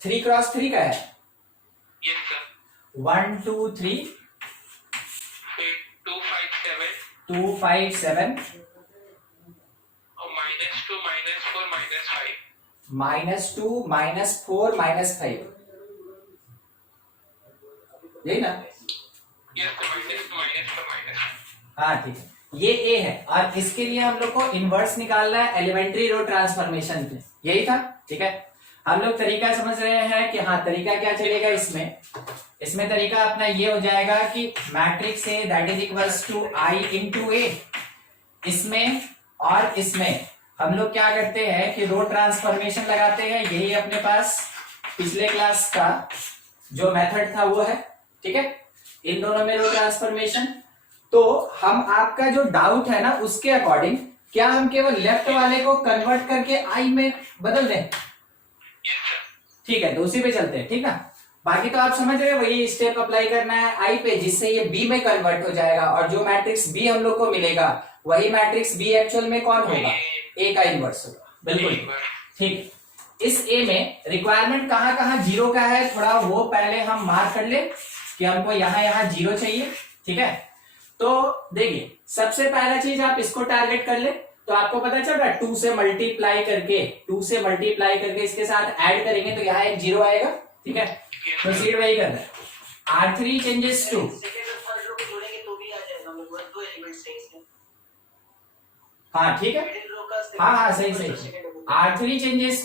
3x3 का है। Yes sir. 1 2 3 फिर 257 257 और -2 -4 -5 -2 -4 -5, यही ना? Yes sir. -2 -4 हाँ ठीक है, ये ए है और इसके लिए हम लोग को इनवर्स निकालना है एलिमेंट्री रो ट्रांसफॉर्मेशन पे, यही था। ठीक है, हम लोग तरीका समझ रहे हैं कि हाँ तरीका क्या चलेगा इसमें तरीका अपना ये हो जाएगा कि matrix A that is equals to I into A, इसमें और इसमें हम लोग क्या करते हैं कि रो ट्रांसफॉर्मेशन लगाते हैं। यही अपने पास पिछले क्लास का जो मेथड था वो है। ठीक है, इन दोनों में रो ट्रांसफॉर्मेशन। तो हम आपका जो डाउट है ना उसके अकॉर्डिंग क्या हम केवल लेफ्ट वाले को कन्वर्ट करके आई में बदल दें? ठीक है, तो उसी पे चलते हैं। ठीक ना, बाकी तो आप समझ रहे हो, वही स्टेप अप्लाई करना है आई पे, जिससे ये बी में कन्वर्ट हो जाएगा और जो मैट्रिक्स बी हम लोग को मिलेगा वही मैट्रिक्स बी एक्चुअल में कौन होगा? ए का इनवर्स होगा। बिल्कुल ठीक। इस ए में रिक्वायरमेंट कहां कहां जीरो का है, थोड़ा वो पहले हम मार्क कर ले कि हमको यहां जीरो चाहिए। ठीक है, तो देखिए सबसे पहला चीज आप इसको टारगेट कर ले, तो आपको पता चल रहा है 2 से मल्टीप्लाई करके इसके साथ ऐड करेंगे तो यहाँ एक जीरो आएगा। ठीक है, प्रोसीड वही करना है। R3 चेंजेस टू, हाँ ठीक है, हाँ सही। R3 changes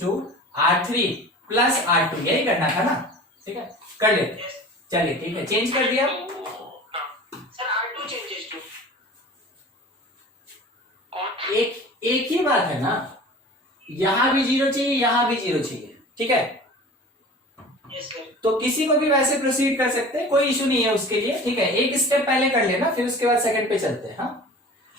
to R3 plus R2, यही करना था ना? ठीक है, कर लेते। चलिए ठीक है, चेंज कर दिया। एक ही बात है ना, यहां भी जीरो चाहिए, यहां भी जीरो चाहिए। ठीक है, तो किसी को भी वैसे प्रोसीड कर सकते हैं, कोई इशू नहीं है उसके लिए। ठीक है, एक स्टेप पहले कर लेना, फिर उसके बाद सेकंड पे चलते हैं। हाँ,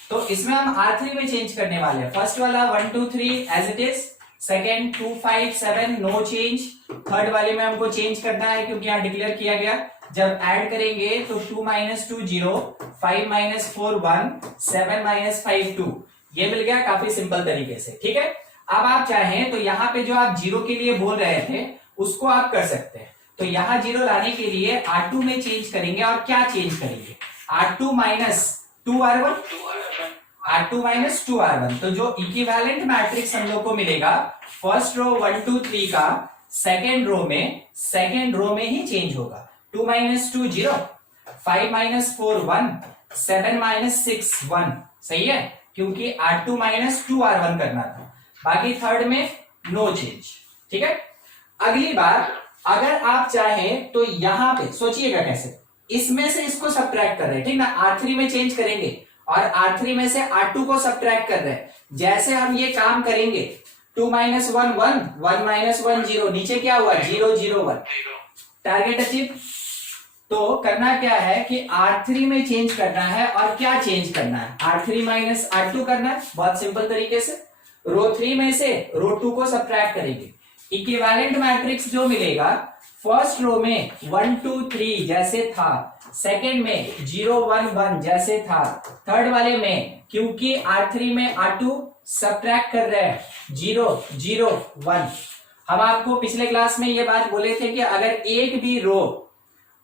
तो इसमें हम R3 में चेंज करने वाले हैं। फर्स्ट वाला 1 2 3 as it is, second 2 5 7 no change, third वाले में हमको चेंज करना है क्योंकि यहाँ डिक्लेयर किया गया। जब ऐड करेंगे तो 2 - 2 0, 5 - 4 1, 7 - 5 2, ये मिल गया काफी सिंपल तरीके से। ठीक है, अब आप चाहें तो यहाँ पे जो आप जीरो के लिए बोल रहे थे उसको आप कर सकते हैं। तो यहाँ जीरो लाने के लिए R2 में चेंज करेंगे, और क्या चेंज करेंगे? R2 - 2R1, R2 - 2R1। तो जो इक्विवेलेंट मैट्रिक्स हम लोग को मिलेगा फर्स्ट रो 1 2 3 का, सेकेंड रो में ही चेंज होगा। 2 - 2 0, 5 - 4 1, 7 - 6 1, सही है, क्योंकि R2 - 2R1 करना था। बाकी थर्ड में नो चेंज। ठीक है, अगली बार अगर आप चाहें तो यहां पे सोचिएगा कैसे, इसमें से इसको सब्ट्रैक्ट कर रहे हैं। ठीक ना, R3 में चेंज करेंगे और R3 में से R2 को सब्ट्रैक्ट कर रहे हैं। जैसे हम ये काम करेंगे 2 - 1 1, 1 - 1 0, नीचे क्या हुआ? 0 0 1, टारगेट अचीव। तो करना क्या है कि R3 में चेंज करना है, और क्या चेंज करना है? R3 - R2 करना है, बहुत सिंपल तरीके से। रो 3 में से रो 2 को सब्ट्रैक्ट करेंगे। इक्विवेलेंट मैट्रिक्स जो मिलेगा फर्स्ट रो में 1 2 3 जैसे था, सेकंड में 0 1 1 जैसे था, थर्ड वाले में क्योंकि R3 में R2 सब्ट्रैक्ट कर रहे हैं 0 0 1। हम आपको पिछले क्लास में ये बात बोले थे कि अगर एक भी रो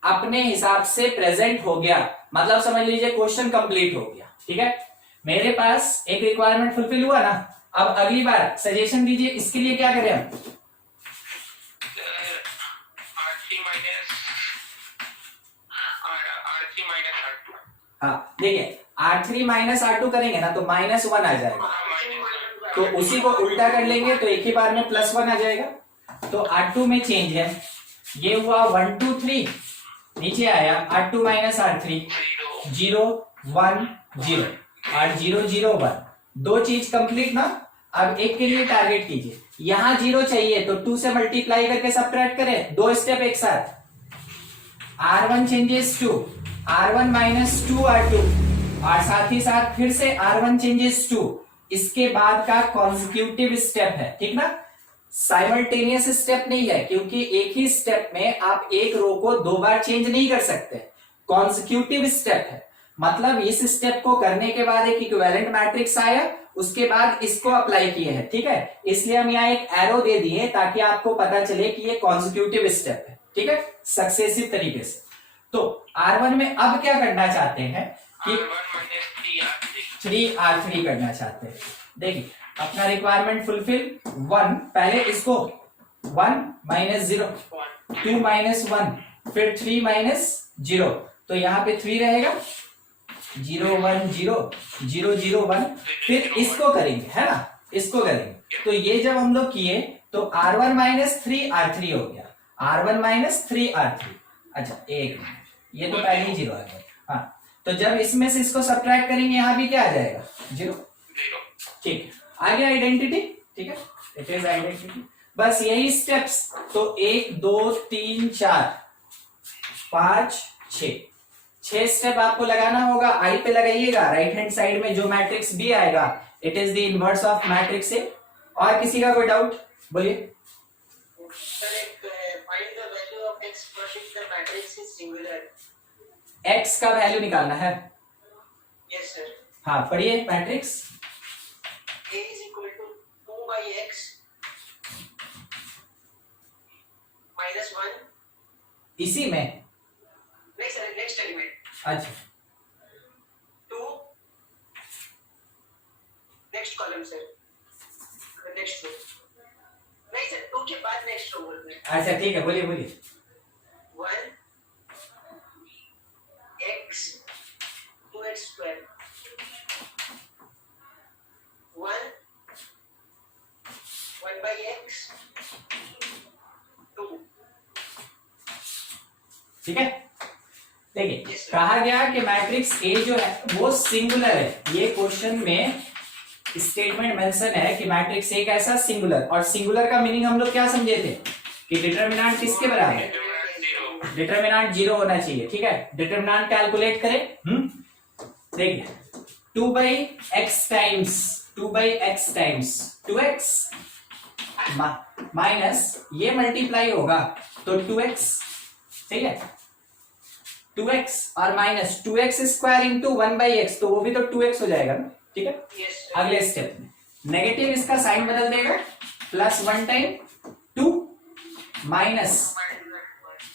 अपने हिसाब से प्रेजेंट हो गया, मतलब समझ लीजिए क्वेश्चन कंप्लीट हो गया। ठीक है, मेरे पास एक रिक्वायरमेंट फुलफिल हुआ ना। अब अगली बार सजेशन दीजिए, इसके लिए क्या करें हम? हाँ देखिए, R3 - R2 करेंगे ना तो -1 आ जाएगा, तो उसी को उल्टा कर लेंगे तो एक ही बार में +1 आ जाएगा। तो R2 में चेंज है, ये हुआ 1 2 3, नीचे आया R2 - R3 0 1 0 और 0 0 1, दो चीज कंप्लीट ना। अब एक के लिए टारगेट कीजिए, यहां 0 चाहिए तो 2 से मल्टीप्लाई करके सब्ट्रैक्ट करें, दो स्टेप एक साथ। R1 changes to R1 - 2 R2, और साथ ही साथ फिर से R1 चेंजेस टू, इसके बाद का कॉन्जिक्यूटिव स्टेप है। ठीक ना, साइमल्टेनियस स्टेप नहीं है, क्योंकि एक ही स्टेप में आप एक रो को दो बार चेंज नहीं कर सकते। कॉन्जिक्यूटिव स्टेप है, मतलब इस स्टेप को करने के बाद एक इक्विवेलेंट मैट्रिक्स आया, उसके बाद इसको अप्लाई किए हैं, ठीक है। इसलिए हम यहाँ एक एरो दे दिए ताकि आपको पता चले कि ये कॉन्जिक्यूटिव स्टेप है, ठीक है, सक्सेसिव तरीके से। तो R1 में अब क्या करना चाहते हैं कि R1 - 3R3 3R3 करना चाहते हैं। देखिए अपना रिक्वायरमेंट फुलफिल 1, पहले इसको 1 - 0, 2 - 1, फिर 3 - 0, तो यहाँ पे 3 रहेगा, 0 1 0 0 0 1, फिर इसको करेंगे, है ना, इसको करेंगे। तो ये जब हम लोग किए तो R1 - 3R3 हो गया, R1 - 3R3। अच्छा एक मिनट, ये तो पहले ही 0 आ गया। हाँ, तो जब इसमें से इसको सब्ट्रैक्ट करेंगे यहाँ भी क्या आ जाएगा, 0, ठीक है, आ गया आइडेंटिटी, ठीक है, इट इज आइडेंटिटी। बस यही स्टेप्स, तो 1 2 3 4 5 6 स्टेप आपको लगाना होगा। आई पे लगाइएगा, राइट हैंड साइड में जो मैट्रिक्स बी आएगा it is the inverse of matrix A. और किसी का कोई डाउट बोलिए। find the value of x if the matrix is singular. X का वैल्यू निकालना है, Yes, sir. हाँ पढ़िए matrix. A is equal to 2 by x minus 1. इसी में, नहीं सर, नेक्स्ट एलिमेंट अच्छा 2, next column sir, next row. नहीं सर, 2 के बाद नेक्स्ट रो बोलते हैं। अच्छा ठीक है, बोलिए बोलिए। 1 x 2x square 1 by x 2। ठीक है, देखिए Yes, sir. कहा गया कि मैट्रिक्स ए जो है वो सिंगुलर है। ये क्वेश्चन में स्टेटमेंट मेंशन है कि मैट्रिक्स ए कैसा सिंगुलर, और सिंगुलर का मीनिंग हम लोग क्या समझे थे कि डिटरमिनेंट किसके बराबर है, डिटरमिनेंट 0 होना चाहिए, ठीक है। डिटरमिनेंट कैलकुलेट करें, देखिए 2 by x times 2x minus ये मल्टीप्लाई होगा तो 2x, ठीक है, 2x और minus 2x square into 1/x, तो वो भी तो 2x हो जाएगा ना, ठीक है। Yes, sir. अगले स्टेप में नेगेटिव इसका साइन बदल देगा, +1 टाइम 2 माइनस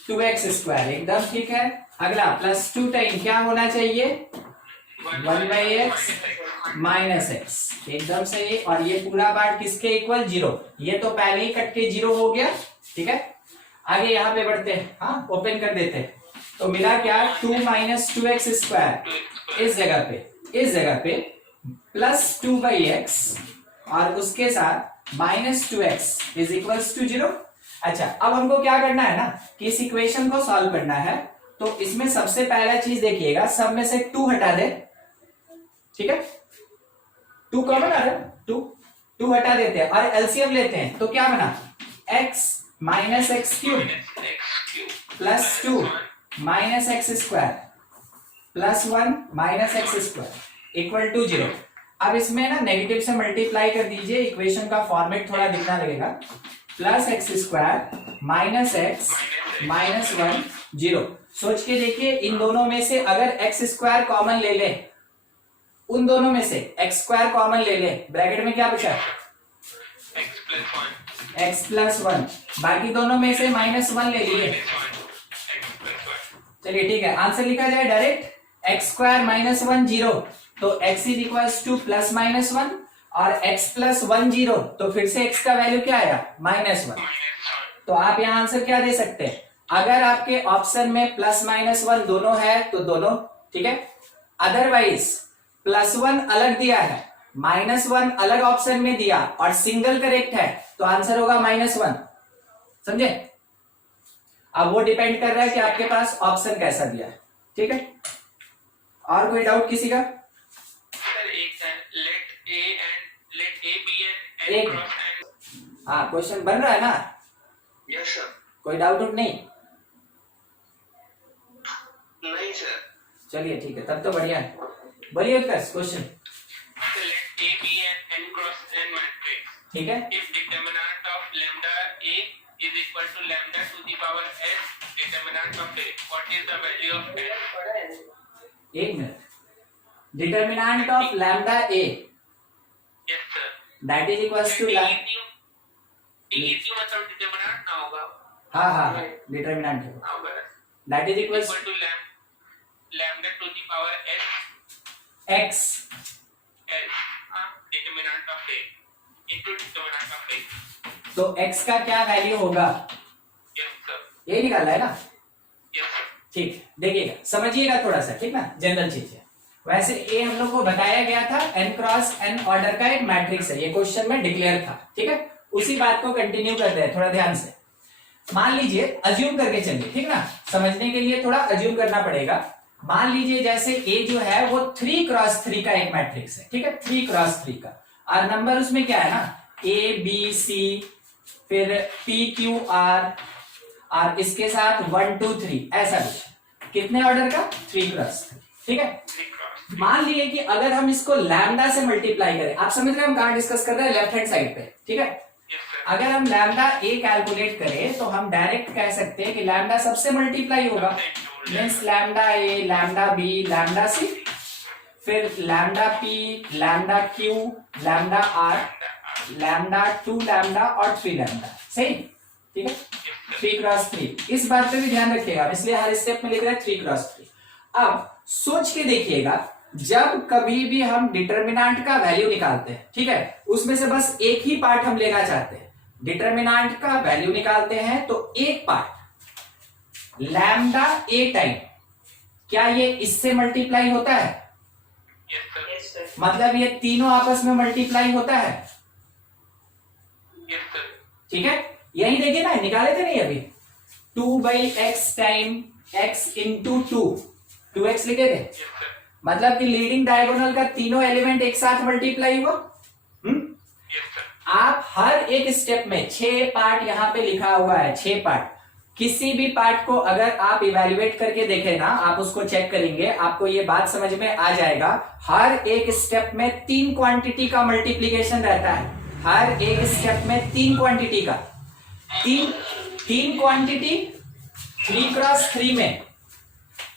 2x स्क्वायर, एकदम ठीक है। अगला +2 टाइम क्या होना चाहिए, 1/x माइनस x, एकदम सही। और ये पूरा पार्ट किसके इक्वल, 0, ये तो पहले ही कट के 0 हो गया, ठीक है। आगे यहाँ पे बढ़ते हैं, हाँ ओपन कर देते हैं, तो मिला क्या 2 - 2x स्क्वायर, इस जगह पे +2/x और उसके साथ -2x इज इक्वल्स टू 0। अच्छा अब हमको क्या करना है ना कि इस इक्वेशन को सॉल्व करना है, तो इसमें सबसे पहला चीज देखिएगा, सब में से 2 हटा दे, ठीक है, 2 कॉमन आ रहा है, 2 हटा देते हैं और एलसीएम लेते हैं, तो क्या बना x - x³ +2 - x² +1 - x² equal to 0। अब इसमें ना नेगेटिव से मल्टीप्लाई कर दीजिए, इक्वेशन का फॉर्मेट थोड़ा दिखना लगेगा, +x² -x -1 0। सोच के देखिए इन दोनों में से अगर x² कॉमन ले ले, उन दोनों में से x² कॉमन ले ले, ब्रैकेट में क्या बचा, x+1, बाकी दोनों में से -1 ले लिए। चलिए ठीक है, आंसर लिखा जाए डायरेक्ट, x² -1 0, तो x इज इक्वल्स टू +-1 और x+1 0, तो फिर से x का वैल्यू क्या आया, -1। तो आप यहाँ आंसर क्या दे सकते हैं, अगर आपके ऑप्शन में +-1 दोनों है तो दोनों, ठीक है। अदरवाइज +1 अलग दिया है, -1 अलग ऑप्शन में दिया और सिंगल करेक्ट है, तो आंसर होगा -1, समझे। अब वो डिपेंड कर रहा है कि आपके पास ऑप्शन कैसा दिया है, ठीक है। और कोई डाउट किसी का, एक हाँ क्वेश्चन बन रहा है ना, Yes, sir. कोई डाउट नहीं, नहीं सर। चलिए ठीक है, तब तो बढ़िया है। बोलिए question, Let A be an n cross n matrix. ठीक है। If determinant of lambda A is equal to lambda to the power n, determinant of A, what is the value of n? एक minute, determinant of lambda A, that is equals to D18 मतलब determinant ना होगा। हाँ determinant होगा that is equals equal to lambda to the power x determinant of A into determinant of A। तो x का क्या value होगा, yes sir. यही निकालना है ना। Yes sir. ठीक, देखिएगा समझिएगा थोड़ा सा, ठीक ना, जनरल चीज है। वैसे ए हम लोग को बताया गया था n क्रॉस n ऑर्डर का एक मैट्रिक्स है, ये क्वेश्चन में डिक्लेयर था, ठीक है। उसी बात को कंटिन्यू करते हैं थोड़ा ध्यान से। मान लीजिए, अज्यूम करके चलिए, ठीक ना, समझने के लिए थोड़ा अज्यूम करना पड़ेगा। मान लीजिए जैसे ए जो है वो 3 क्रॉस 3 का एक मैट्रिक्स है, ठीक है, 3 क्रॉस 3 का, और नंबर उसमें क्या है ना, ए बी सी, फिर पी क्यू आर, और इसके साथ 1 2 3 ऐसा कुछ, कितने ऑर्डर का, 3 क्रॉस 3, ठीक है। मान लिए कि अगर हम इसको लैम्डा से मल्टीप्लाई करें, आप समझ रहे हैं हम कहां डिस्कस कर रहे हैं, लेफ्ट हैंड साइड पे, ठीक है। अगर हम लैम्डा ए कैलकुलेट करें तो हम डायरेक्ट कह सकते हैं कि लैम्डा सबसे मल्टीप्लाई होगा, means lambda A, lambda B, lambda C, फिर lambda P, lambda Q, lambda R, lambda 2 lambda और 3 लैम्डा, सही, ठीक है। 3 क्रॉस 3, इस बात पे भी ध्यान रखिएगा, इसलिए हर स्टेप में लिख रहे हैं 3 क्रॉस 3। अब सोच के देखिएगा, जब कभी भी हम डिटरमिनेंट का वैल्यू निकालते हैं, ठीक है, उसमें से बस एक ही पार्ट हम लेना चाहते हैं, डिटरमिनेंट का वैल्यू निकालते हैं, तो एक पार्ट लैम्डा ए टाइम, क्या ये इससे मल्टीप्लाई होता है, यस सर। मतलब ये तीनों आपस में मल्टीप्लाई होता है, यस सर। ठीक है। यही देखिए ना, निकाले थे नहीं अभी, 2/x time x into 2x लिखे थे, यस सर। मतलब कि लीडिंग डायगोनल का तीनों एलिमेंट एक साथ मल्टीप्लाई हुआ। Yes sir. आप हर एक स्टेप में 6 पार्ट यहां पे लिखा हुआ है, 6 पार्ट, किसी भी पार्ट को अगर आप इवेल्युएट करके देखें ना, आप उसको चेक करेंगे, आपको ये बात समझ में आ जाएगा, हर एक स्टेप में 3 क्वांटिटी का मल्टीप्लीकेशन रहता है, हर एक स्टेप में 3 क्वांटिटी का, तीन क्वांटिटी 3 क्रॉस 3 में,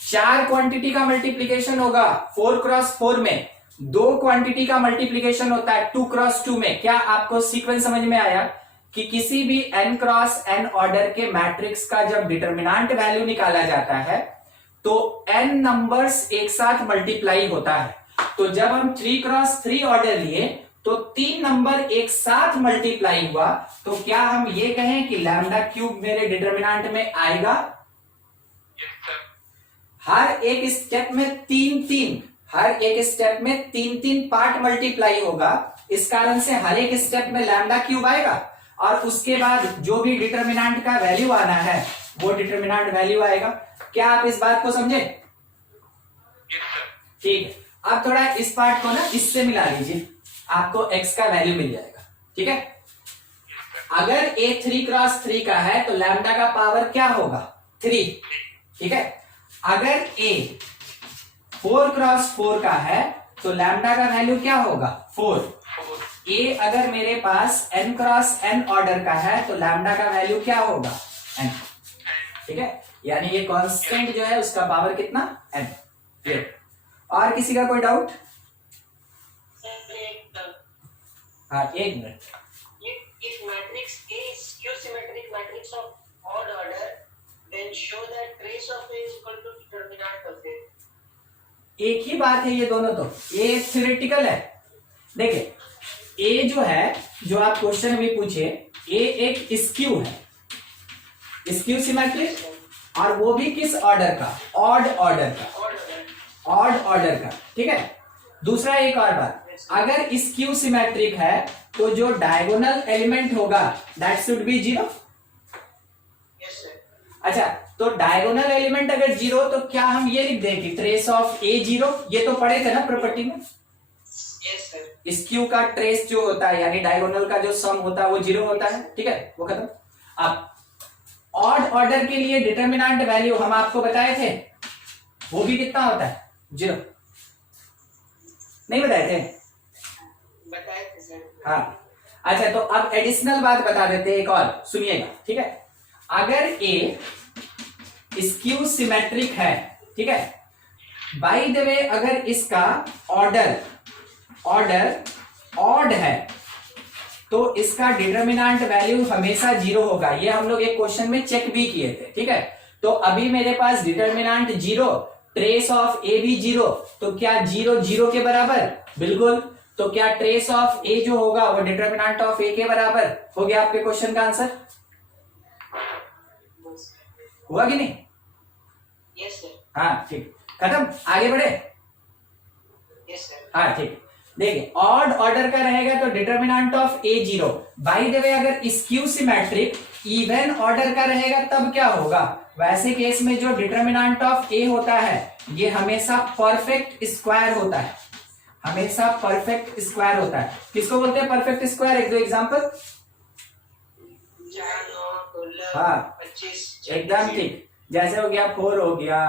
4 क्वांटिटी का मल्टीप्लीकेशन होगा 4 क्रॉस 4 में, 2 क्वांटिटी का मल्टीप्लीकेशन होता है 2 क्रॉस 2 में। क्या आपको सीक्वेंस समझ में आया कि किसी भी n क्रॉस n ऑर्डर के मैट्रिक्स का जब डिटरमिनेंट वैल्यू निकाला जाता है तो n नंबर्स एक साथ मल्टीप्लाई होता है। तो जब हम 3 क्रॉस 3 ऑर्डर लिए तो 3 नंबर एक साथ मल्टीप्लाई हुआ, तो क्या हम ये कहें कि लैम्डा क्यूब मेरे डिटरमिनेंट में आएगा? Yes sir. हर एक स्टेप में 3 हर एक स्टेप में 3 पार्ट मल्टीप्लाई होगा, इस कारण से हर एक स्टेप में लैम्डा क्यूब आएगा, और उसके बाद जो भी डिटरमिनेंट का वैल्यू आना है वो डिटरमिनेंट वैल्यू आएगा। क्या आप इस बात को समझे? Yes sir. ठीक है, अब थोड़ा इस पार्ट को ना इससे मिला लीजिए, आपको x का वैल्यू मिल जाएगा, ठीक है। अगर a 3 क्रॉस 3 का है तो लैम्डा का पावर क्या होगा? 3, ठीक है। अगर a 4 क्रॉस 4 का है तो लैम्डा का वैल्यू क्या होगा? 4। a अगर मेरे पास n क्रॉस n ऑर्डर का है तो लैम्डा का वैल्यू क्या होगा? n, ठीक है। यानी ये कांस्टेंट जो है उसका पावर कितना? n। क्लियर? और किसी का कोई डाउट? हाँ, एक minute. If matrix A is skew-symmetric matrix of odd order, then show that trace of A is equal to determinant of A. एक ही बात है ये दोनों, तो ये थ्योरेटिकल है। देखिए, A जो है, जो आप क्वेश्चन भी पूछे, A एक स्क्यू है, स्क्यू सिमेट्रिक, और वो भी किस ऑर्डर का? ऑड ऑर्डर का, ऑड ऑर्डर का, ठीक है। दूसरा एक और बात, अगर स्क्यू सिमेट्रिक है तो जो डायगोनल एलिमेंट होगा that should be 0। Yes sir. अच्छा, तो डायगोनल एलिमेंट अगर 0 तो क्या हम ये लिख दें कि ट्रेस ऑफ A 0? ये तो पढ़े थे ना प्रॉपर्टी में। Yes sir. स्क्यू का ट्रेस जो होता है, यानी डायगोनल का जो सम होता है वो 0 होता है, ठीक है, वो खत्म। अब ऑड ऑर्डर के लिए डिटरमिनेंट वैल्यू हम आपको बताए थे, वो भी कितना होता है? 0। नहीं बताए थे? बताए थे सर। हाँ, अच्छा, तो अब एडिशनल बात बता देते हैं एक और, सुनिएगा, ठीक है। अगर A स्क्यू सिमेट्रिक है, ठीक है, बाय द वे अगर इसका ऑर्डर ऑड है तो इसका डिटर्मिनेंट वैल्यू हमेशा 0 होगा। ये हम लोग एक क्वेश्चन में चेक भी किए थे, ठीक है। तो अभी मेरे पास डिटर्मिनेंट 0, ट्रेस ऑफ ए भी 0, तो क्या 0 0 के बराबर? बिल्कुल। तो क्या ट्रेस ऑफ ए जो होगा वो डिटर्मिनेंट ऑफ ए के बराबर हो गया? आपके क्वेश्चन का आंसर हुआ कि नहीं? Yes sir. हाँ ठीक, खत्म, आगे बढ़े। Yes sir. हाँ ठीक, देखिए ऑड ऑर्डर का रहेगा तो determinant of A 0। Bye the वे अगर स्क्यू सिमेट्रिक इवन ऑर्डर का रहेगा तब क्या होगा? वैसे केस में जो डिटर्मिनेंट ऑफ ए होता है ये हमेशा परफेक्ट स्क्वायर होता है, हमेशा परफेक्ट स्क्वायर होता है। किसको बोलते हैं परफेक्ट स्क्वायर? एक दो एग्जांपल। 4 9 16 हाँ 25 एकदम ठीक, जैसे हो गया 4 हो गया,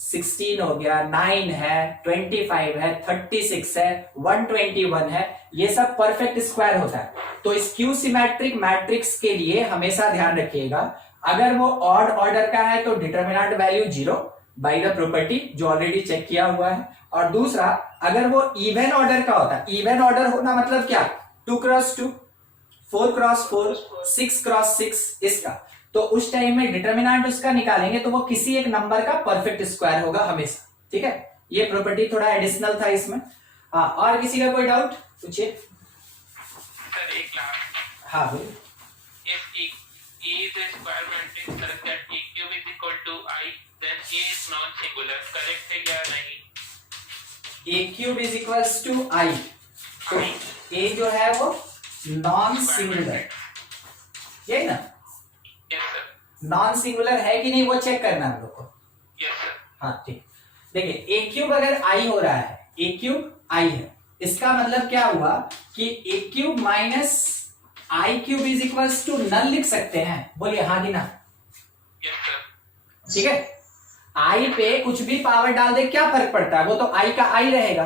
16 हो गया, 9 है, 25 है, 36 है, 121 है, ये सब परफेक्ट स्क्वायर होता है। तो स्क्यू सिमेट्रिक मैट्रिक्स के लिए हमेशा ध्यान रखिएगा, अगर वो ऑड ऑर्डर का है तो determinant value 0 by the property जो ऑलरेडी चेक किया हुआ है। और दूसरा, अगर वो इवन ऑर्डर का होता है, इवन ऑर्डर होना मतलब क्या? 2x2, 4x4, 6x6 इसका, तो उस टाइम में डिटर्मिनेंट उसका निकालेंगे तो वो किसी एक नंबर का परफेक्ट स्क्वायर होगा हमेशा, ठीक है। ये प्रॉपर्टी थोड़ा एडिशनल था इसमें। हाँ, और किसी का कोई डाउट पूछिए। सर एक लास्ट, हाँ बोलिए। if E is a square matrix such that E cube is equal to I, then A is non-singular, correct है या नहीं? ए क्यूब इज इक्वल्स टू आई, तो ए जो है वो नॉन सिंगुलर, यही ना? Yes sir. नॉन सिंगुलर है कि नहीं वो चेक करना हम लोग को। Yes sir. हाँ ठीक, देखिए ए क्यूब अगर आई हो रहा है, ए क्यूब आई है, इसका मतलब क्या हुआ कि A cube minus I cube is equals to null लिख सकते हैं। बोलिए हाँ कि ना? Yes sir. ठीक है, आई पे कुछ भी पावर डाल दे क्या फर्क पड़ता है, वो तो आई का आई रहेगा।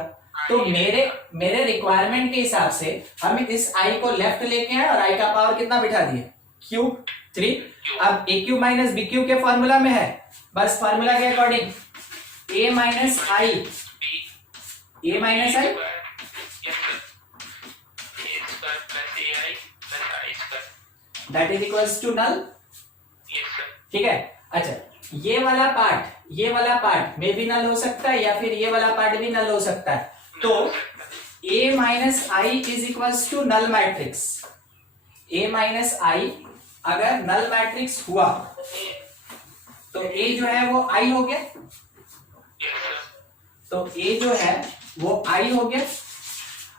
तो मेरे रिक्वायरमेंट के हिसाब से हम इस आई को लेफ्ट लेके आए और आई का पावर कितना बिठा दिए? क्यूब 3। अब A cube minus B cube के फॉर्मूला में है, बस फॉर्मूला के according A minus I, A minus I that is equals to null, ठीक है। अच्छा, ये वाला पार्ट में भी नल हो सकता है या फिर ये वाला पार्ट भी नल हो सकता है। तो a minus I is equals to null matrix. a minus I अगर नल मैट्रिक्स हुआ तो a जो है वो i हो गया, तो a जो है वो i हो गया।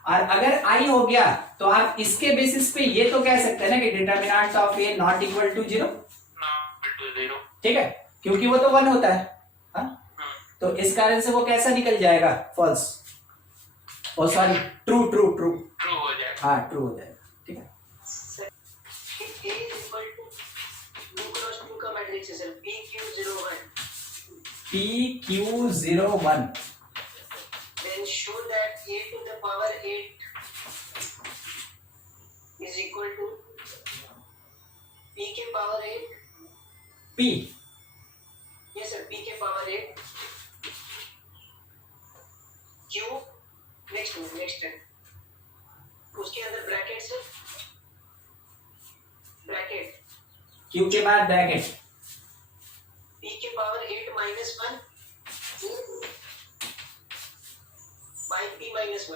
और अगर i हो गया तो आप इसके बेसिस पे ये तो कह सकते हैं ना कि determinant of a not equal to 0, ठीक है, क्योंकि वो तो 1 होता है। हाँ? तो इस कारण से वो कैसा निकल जाएगा? False, oh sorry true true true true हो जाएगा। हाँ ट्रू हो जाएगा, ठीक है। A is equal to 2x2 का मैट्रिक्स है sir, PQ01, PQ01, then show that A to the power 8 is equal to P के power 8, P, yes sir, P के power 8 Q, next उसके अंदर ब्रैकेट से, ब्रैकेट Q के बाद bracket, P के power 8 minus 1 by P minus 1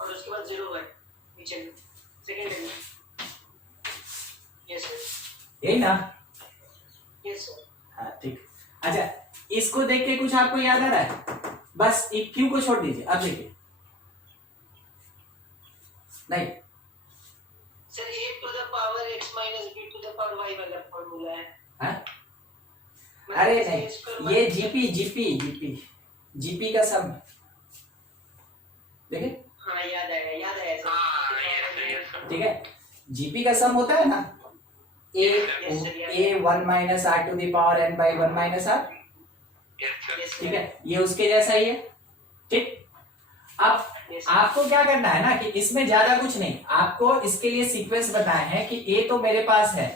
और उसके बाद 0 1 नीचे सेकेंड में। Yes sir. यही ना? Yes sir. हाँ ठीक। अच्छा, इसको देख के कुछ आपको याद आ रहा है? बस एक Q को छोड़ दीजिए, अब देखिए। नहीं sir a to the power x minus b to the power y वाला फॉर्मूला है। हाँ? अरे नहीं, ये जीपी का सम देखिए। हाँ याद आया सर। ठीक है, जीपी का सम होता है ना, a 1 minus R to the power n by 1 minus R, ठीक है, ये उसके जैसा ही है। ठीक, अब आपको क्या करना है ना कि इसमें ज्यादा कुछ नहीं, आपको इसके लिए सीक्वेंस बताए हैं कि a तो मेरे पास है,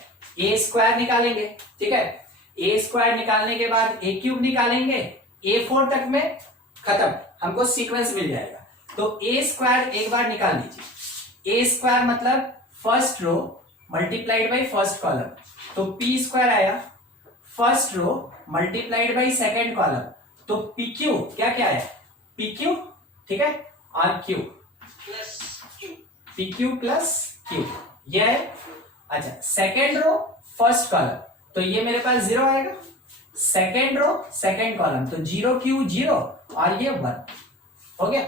a स्क्वायर निकालेंगे, ठीक है, a स्क्वायर निकालने के बाद a क्यूब निकालेंगे, a4 तक में खत्म, हमको सीक्वेंस मिल जाएगा। तो ए स्क्वायर एक बार निकाल लीजिए। ए स्क्वायर मतलब first row multiplied by first column, तो पी स्क्वायर आया first row multiplied by second column, तो पी क्यू क्या क्या आया पी क्यू, ठीक है, और Q plus Q, P Q plus Q ये है। अच्छा सेकेंड रो फर्स्ट कॉलम, तो ये मेरे पास 0 आएगा, सेकेंड रो सेकेंड कॉलम, तो 0 क्यू 0 और ये 1 हो गया।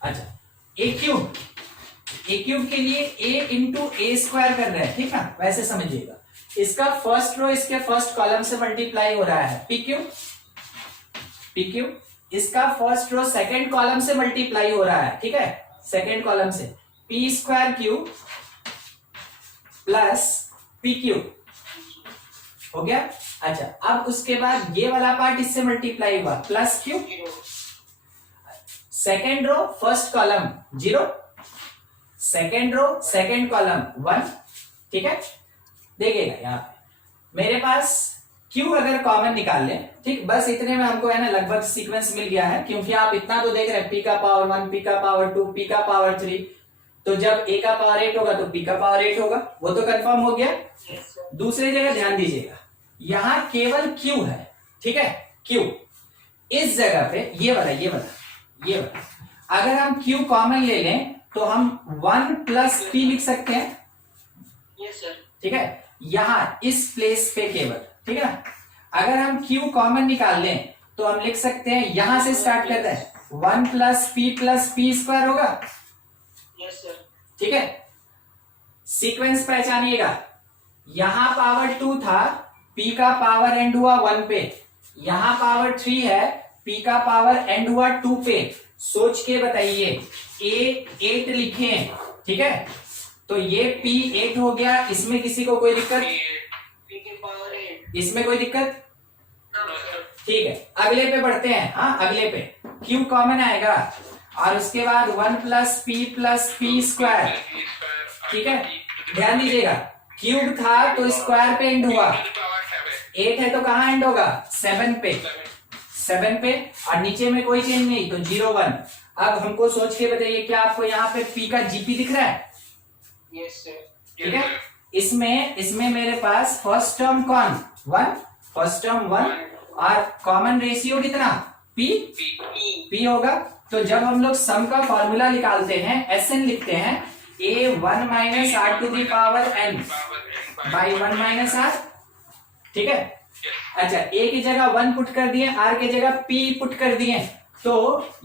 अच्छा ए क्यूब के लिए a इंटू ए स्क्वायर कर रहे हैं, ठीक है, वैसे समझिएगा। इसका फर्स्ट रो इसके फर्स्ट कॉलम से मल्टीप्लाई हो रहा है पी क्यू, इसका फर्स्ट रो सेकेंड कॉलम से मल्टीप्लाई हो रहा है, ठीक है, सेकेंड कॉलम से P square Q plus P Q हो गया। अच्छा अब उसके बाद ये वाला पार्ट इससे मल्टीप्लाई हुआ plus Q, second row first column 0, second row second column 1, ठीक है। देखिएगा यहाँ पे मेरे पास Q अगर कॉमन निकाल लें, ठीक, बस इतने में हमको है ना लगभग सीक्वेंस मिल गया है, क्योंकि आप इतना तो देख रहे हैं p का पावर 1, p का पावर 2, p का पावर 3, तो जब a का पावर 8 होगा तो p का पावर 8 होगा, वो तो कंफर्म हो गया। दूसरी जगह ध्यान दीजिएगा, यहां केवल Q है, ठीक है, Q इस जगह पे ये वाला अगर हम Q कॉमन ले लें तो हम 1 प्लस p लिख सकते हैं, यस सर, ठीक है, यहां इस प्लेस पे केवल, ठीक है ना। अगर हम Q कॉमन निकाल लें तो हम लिख सकते हैं, यहां से स्टार्ट करते हैं 1 प्लस p स्क्वायर होगा, यस सर, ठीक है। सीक्वेंस पहचानिएगा, यहां पावर 2 था, p का पावर एंड हुआ 1 पे, यहां पावर 3 है, p का पावर एंड हुआ 2 पे। सोच के बताइए, a 8 लिखे, ठीक है, तो ये p 8 हो गया, इसमें किसी को कोई दिक्कत, p की पावर 8, इसमें कोई दिक्कत, ठीक है। अगले पे बढ़ते हैं, हाँ अगले पे Q कॉमन आएगा और उसके बाद 1 प्लस p स्क्वायर, ठीक है, ध्यान दीजिएगा क्यूब था तो स्क्वायर पे एंड हुआ, 8 है तो कहाँ एंड होगा 7 पे, और नीचे में कोई चेंज नहीं तो 0 1। अब हमको सोच के बताइए, क्या आपको यहाँ पे p का जीपी दिख रहा है, यस सर, ठीक है। इसमें मेरे पास फर्स्ट टर्म कौन 1, फर्स्ट टर्म 1 और कॉमन रेशियो कितना p होगा। तो जब हम लोग सम का फॉर्मूला निकालते हैं Sn लिखते हैं a1 minus r to the power n by 1 minus r, ठीक है। अच्छा a की जगह 1 पुट कर दिए, r की जगह p पुट कर दिए, तो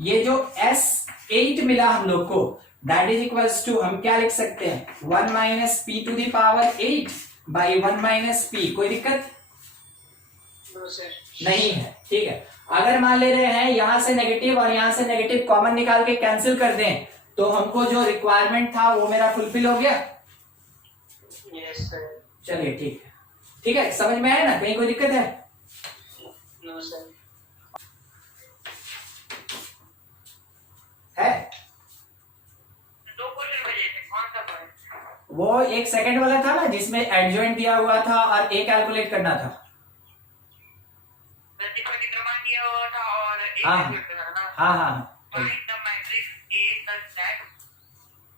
ये जो S8 मिला हम लोग को, दैट इज इक्वल्स टू, हम क्या लिख सकते हैं 1 minus p to the power 8 by 1 minus p। कोई दिक्कत नो सर, नहीं है, ठीक है। अगर मान ले रहे हैं यहां से नेगेटिव और यहां से नेगेटिव कॉमन निकाल के कैंसिल कर दें, तो हमको जो रिक्वायरमेंट था वो मेरा फुलफिल हो गया। यस सर, चलिए ठीक है, समझ में आया ना, कहीं कोई दिक्कत है? नो सर, है 2 क्वेश्चन बचे थे, कौन सा पढ़े? वो एक सेकंड वाला था ना जिसमें एडजॉइंट दिया हुआ था और ए कैलकुलेट करना था। डिटरमाइन दिया हुआ था और एक हाँ कैलकुलेट करना था। हाँ find the matrix A such that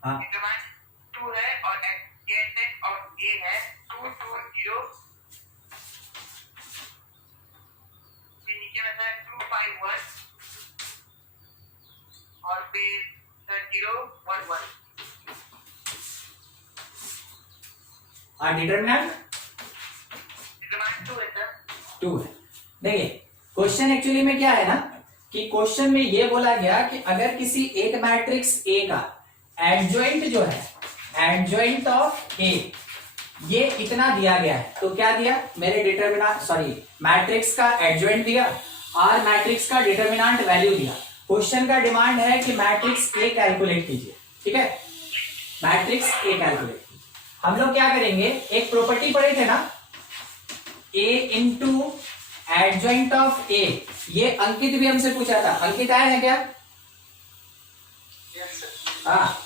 हाँ डिटरमाइन 2 है और एडजेसेंट और A है 2 2 0, फिर नीचे में था 2 5 1 और फिर 0 1 1। और डिटरमिनेंट डिटरमाइन 2 है सर। 2 है। देखिए क्वेश्चन एक्चुअली में क्या है ना, कि क्वेश्चन में ये बोला गया कि अगर किसी एक मैट्रिक्स A का एडजॉइंट जो है, एडजॉइंट ऑफ A, ये इतना दिया गया है, तो क्या दिया, मेरे मैट्रिक्स का एडजॉइंट दिया और मैट्रिक्स का डिटरमिनेंट वैल्यू दिया। क्वेश्चन का डिमांड है कि मैट्रिक्स A कैलकुलेट कीजिए, ठीक है, मैट्रिक्स A कैलकुलेट। हम लोग क्या करेंगे, एक प्रॉपर्टी पढ़े थे ना, A into adjoint of A, ये अंकित भी हमसे पूछा था, अंकित आया है क्या? हाँ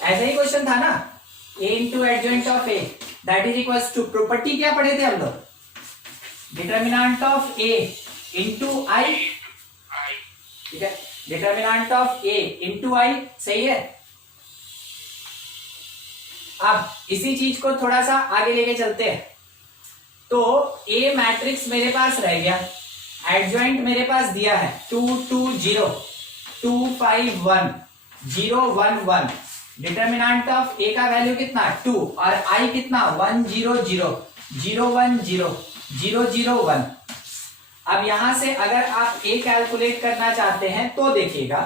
ऐसा ही क्वेश्चन था ना, A into adjoint of A that is equals to, property क्या पढ़े थे हम लोग, determinant of A into I, ठीक है। Determinant of A into I, सही है। अब इसी चीज को थोड़ा सा आगे लेके चलते हैं। तो ए मैट्रिक्स मेरे पास रह गया, एडजॉइंट मेरे पास दिया है 2 2 0 2 5 1 0 1 1। डिटर्मिनेंट ऑफ ए का वैल्यू कितना 2 और आई कितना 1 0 0 0 1 0 0 0 1। अब यहां से अगर आप ए कैलकुलेट करना चाहते हैं तो देखिएगा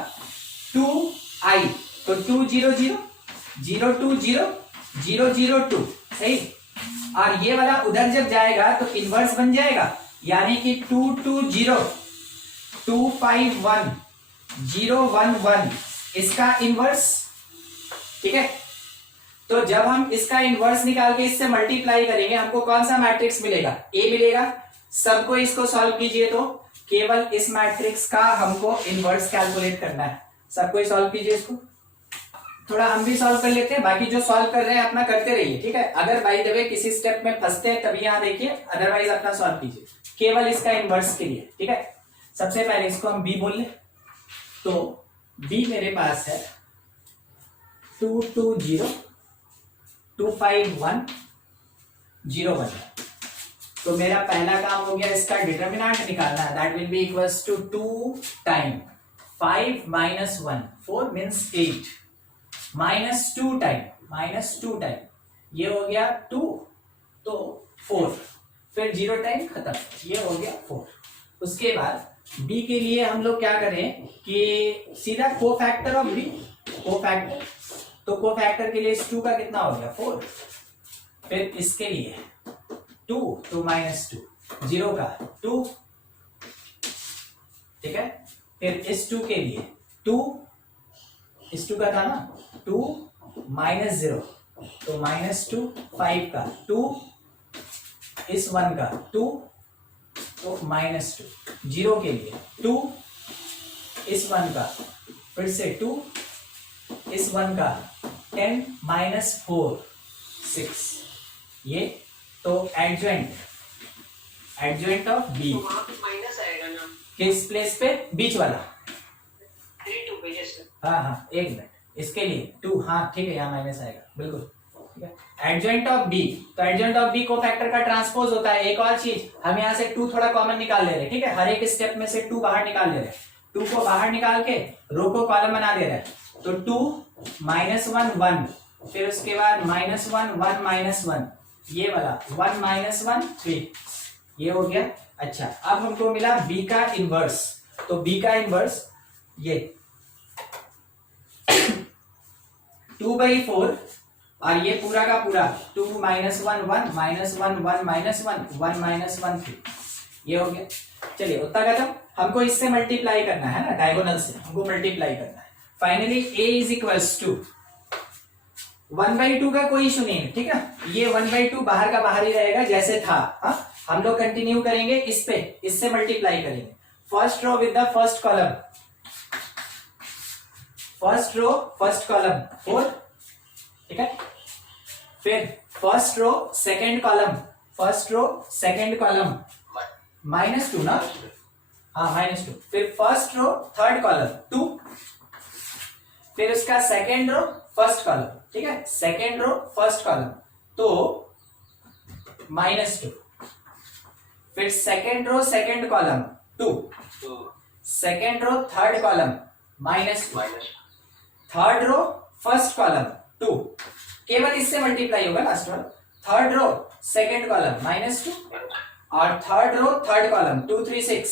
2 आई तो 2 0 0 0 2 0 0 0 2, सही। और ये वाला उधर जब जाएगा तो इनवर्स बन जाएगा, यानी कि 2 2 0 2 5 1 0 1 1 इसका इनवर्स, ठीक है। तो जब हम इसका इनवर्स निकाल के इससे मल्टीप्लाई करेंगे हमको कौन सा मैट्रिक्स मिलेगा, ए मिलेगा। सबको इसको सॉल्व कीजिए तो केवल इस मैट्रिक्स का हमको इनवर्स कैलकुलेट करना है। सबको ही सॉल्व कीजिए इसको, थोड़ा हम भी सॉल्व कर लेते हैं, बाकी जो सॉल्व कर रहे हैं अपना करते रहिए, ठीक है। अगर बाय द वे किसी स्टेप में फंसते हैं तभी यहां देखिए, अदरवाइज अपना सॉल्व कीजिए केवल इसका इनवर्स के लिए, ठीक है। सबसे पहले इसको हम बी बोल ले, तो बी मेरे पास है 2 2 0 2 5 1 0 1। तो मेरा पहला काम हो गया इसका डिटर्मिनेंट निकालना है, that will be equals to 2 time 5 minus 1 4 means 8 -2 time ये हो गया 2 तो 4, फिर 0 टाइम खत्म, ये हो गया 4। उसके बाद b के लिए हम लोग क्या करें कि सीधा कोफैक्टर ऑफ b, कोफैक्टर, तो कोफैक्टर के लिए इस 2 का कितना हो गया 4, फिर इसके लिए 2 तो -2 0 का 2, ठीक है। फिर इस 2 के लिए 2, इस 2 का था ना 2 -0 तो -2 5 का 2, इस 1 का 2 तो -2 0 के लिए 2, इस 1 का फिर से 2, इस 1 का 10 -4 6, ये तो एडजॉइंट ऑफ बी तो वहाँ पे माइनस आएगा ना, किस प्लेस पे, बीच वाला। 3 2 पेजेस में। हाँ एक मिनट, इसके लिए 2, हाँ ठीक है, यहाँ माइनस आएगा बिल्कुल, ठीक है। एडजॉइंट ऑफ बी, तो एडजॉइंट ऑफ बी कोफैक्टर का ट्रांसपोज होता है। एक और चीज, हम यहाँ से 2 थोड़ा कॉमन निकाल ले रहे हैं, ठीक है। हर एक स्टेप में से 2 बाहर निकाल ले रहे हैं, 2 को बाहर निकाल के रो को कॉलम बना दे रहे हैं। तो 2 -1 1, फिर उसके बाद -1 1 -1, ये वाला 1 -1 3, ये हो गया। अच्छा, अब हमको मिला बी का इनवर्स, तो बी का इनवर्स ये 2/4 और ये पूरा का पूरा 2 -1 1 -1 1 -1 1 -1 3, ये हो गया। चलिए उतना खत्म, हमको इससे मल्टीप्लाई करना है ना, डायगोनल से हमको मल्टीप्लाई करना है। Finally a is equals to 1/2 का कोई इशू नहीं है, ठीक है। ये 1/2 बाहर का बाहर ही रहेगा जैसे था, हाँ। हम लोग कंटिन्यू करेंगे इस पे, इससे मल्टीप्लाई करेंगे। First row with the first column, first row first column 4, ठीक है। फिर first row second column, first row second column -2 ना, हाँ -2। फिर फर्स्ट रो थर्ड कॉलम 2, फिर उसका सेकंड रो फर्स्ट कॉलम, ठीक है। सेकंड रो फर्स्ट कॉलम तो -2, फिर second row second column 2, second row third column -2, third row first column 2, केवल इससे मल्टीप्लाई होगा लास्ट वाला। थर्ड रो सेकंड कॉलम -2 और थर्ड रो थर्ड कॉलम 2 3 6,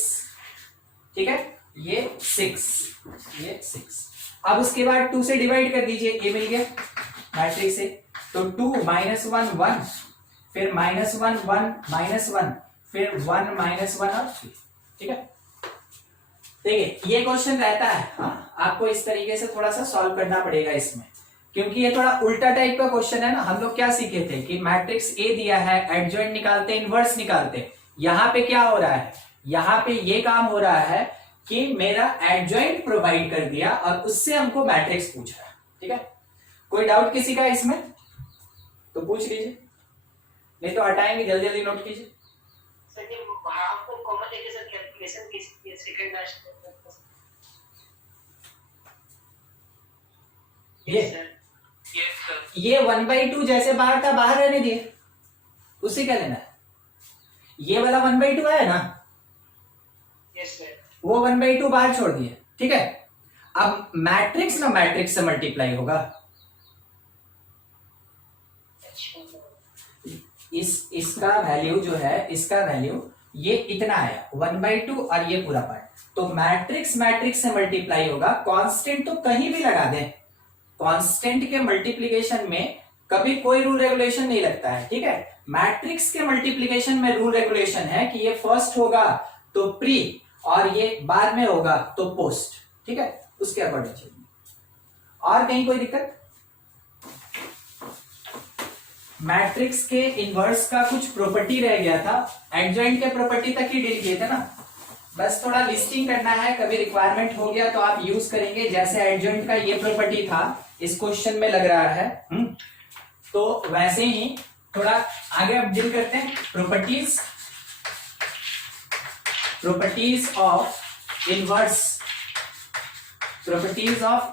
ठीक है। ये 6। अब उसके बाद 2 से डिवाइड कर दीजिए, ये मिल गया मैट्रिक्स से। तो 2 -1 1, फिर -1 1 -1, फिर 1 -1 और 3, ठीक है। देखिए ये क्वेश्चन रहता है, हाँ, आपको इस तरीके से थोड़ा सा सॉल्व करना पड़ेगा इसमें, क्योंकि ये थोड़ा उल्टा टाइप का क्वेश्चन है ना। हम लोग क्या सीखे थे कि मैट्रिक्स ए दिया है, एडजॉइंट निकालते, इनवर्स निकालते। यहाँ पे क्या हो रहा है, यहाँ पे ये काम हो रहा है कि मेरा एडजॉइंट प्रोवाइड कर दिया और उससे हमको मैट्रिक्स पूछ रहा है, ठीक है। कोई डाउट किसी का इसमें तो पूछ लीजिए, नहीं तो हटाएंगे, जल्दी जल्दी नोट कीजिए। सर ये आपको कॉमन लेके सर कैलकुलेशन की सेकंड डैश ये Yes, sir. ये 1/2 जैसे बाहर था बाहर रहने दिए, उसे क्या लेना है? ये वाला 1/2 है ना, Yes, sir. वो 1/2 बाहर छोड़ दिए, ठीक है। अब मैट्रिक्स ना मैट्रिक्स से मल्टीप्लाई होगा, इसका वैल्यू जो है, इसका वैल्यू ये इतना आया 1/2 और ये पूरा पार्ट, तो मैट्रिक्स मैट्रिक्स से मल्टीप्लाई होगा। कांस्टेंट तो कहीं भी लगा दें, कांस्टेंट के मल्टीप्लिकेशन में कभी कोई रूल रेगुलेशन नहीं लगता है, ठीक है। मैट्रिक्स के मल्टीप्लिकेशन में रूल रेगुलेशन है कि ये फर्स्ट होगा तो प्री और ये बाद में होगा तो पोस्ट, ठीक है, उसके अकॉर्डिंग चाहिए। और कहीं कोई दिक्कत? मैट्रिक्स के इनवर्स का कुछ प्रॉपर्टी रह गया था, एडजॉइंट के प्रॉपर्टी तक ही डील किए थे ना, बस थोड़ा लिस्टिंग करना है, कभी रिक्वायरमेंट हो गया तो आप यूज करेंगे। जैसे एडजॉइंट का ये प्रॉपर्टी था, इस क्वेश्चन में लग रहा है, तो वैसे ही थोड़ा आगे अब डील करते हैं। Properties of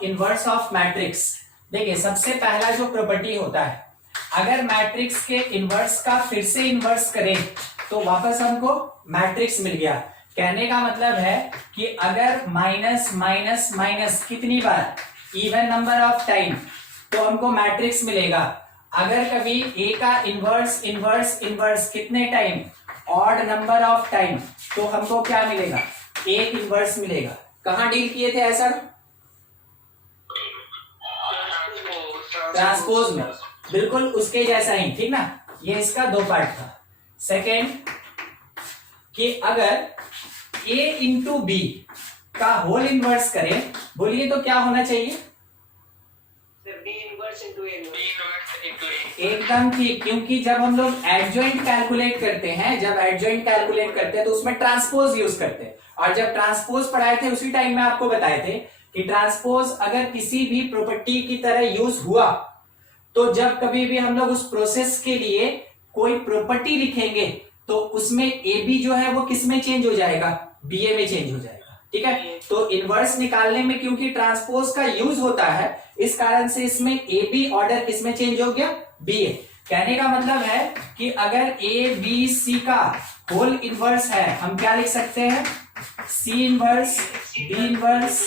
inverse of matrix. देखिए सबसे पहला जो प्रॉपर्टी होता है, अगर मैट्रिक्स के इनवर्स का फिर से इनवर्स करें तो वापस हमको मैट्रिक्स मिल गया। कहने का मतलब है कि अगर माइनस माइनस माइनस कितनी बार, इवन नंबर ऑफ टाइम, तो हमको मैट्रिक्स मिलेगा। अगर कभी ए का इनवर्स इनवर्स इनवर्स कितने time, odd number of time, तो हमको क्या मिलेगा? एक इनवर्स मिलेगा। कहां डील किए थे ऐसा? ट्रांसपोज में, बिल्कुल उसके जैसा ही, ठीक ना। ये इसका दो पार्ट था। सेकेंड कि अगर a इंटू बी का होल इनवर्स करें, बोलिए तो क्या होना चाहिए? B inverse into A inverse. B inverse into A. एकदम ठीक, क्योंकि जब हम लोग एडजॉइंट कैलकुलेट करते हैं, तो उसमें ट्रांसपोज यूज करते हैं। और जब ट्रांसपोज पढ़ाए थे उसी टाइम में आपको बताए थे कि ट्रांसपोज अगर किसी भी प्रॉपर्टी की तरह यूज हुआ तो जब कभी भी हम लोग उस प्रोसेस के लिए कोई प्रॉपर्टी लिखेंगे तो उसमें ए बी जो है वो किस में चेंज हो जाएगा? बी ए में चेंज हो जाएगा, ठीक है। तो इनवर्स निकालने में क्योंकि ट्रांसपोज का यूज होता है, इस कारण से इसमें ए बी ऑर्डर किस में चेंज हो गया? बी ए। कहने का मतलब है कि अगर ए बी सी का होल इनवर्स है, हम क्या लिख सकते हैं? C inverse, B inverse,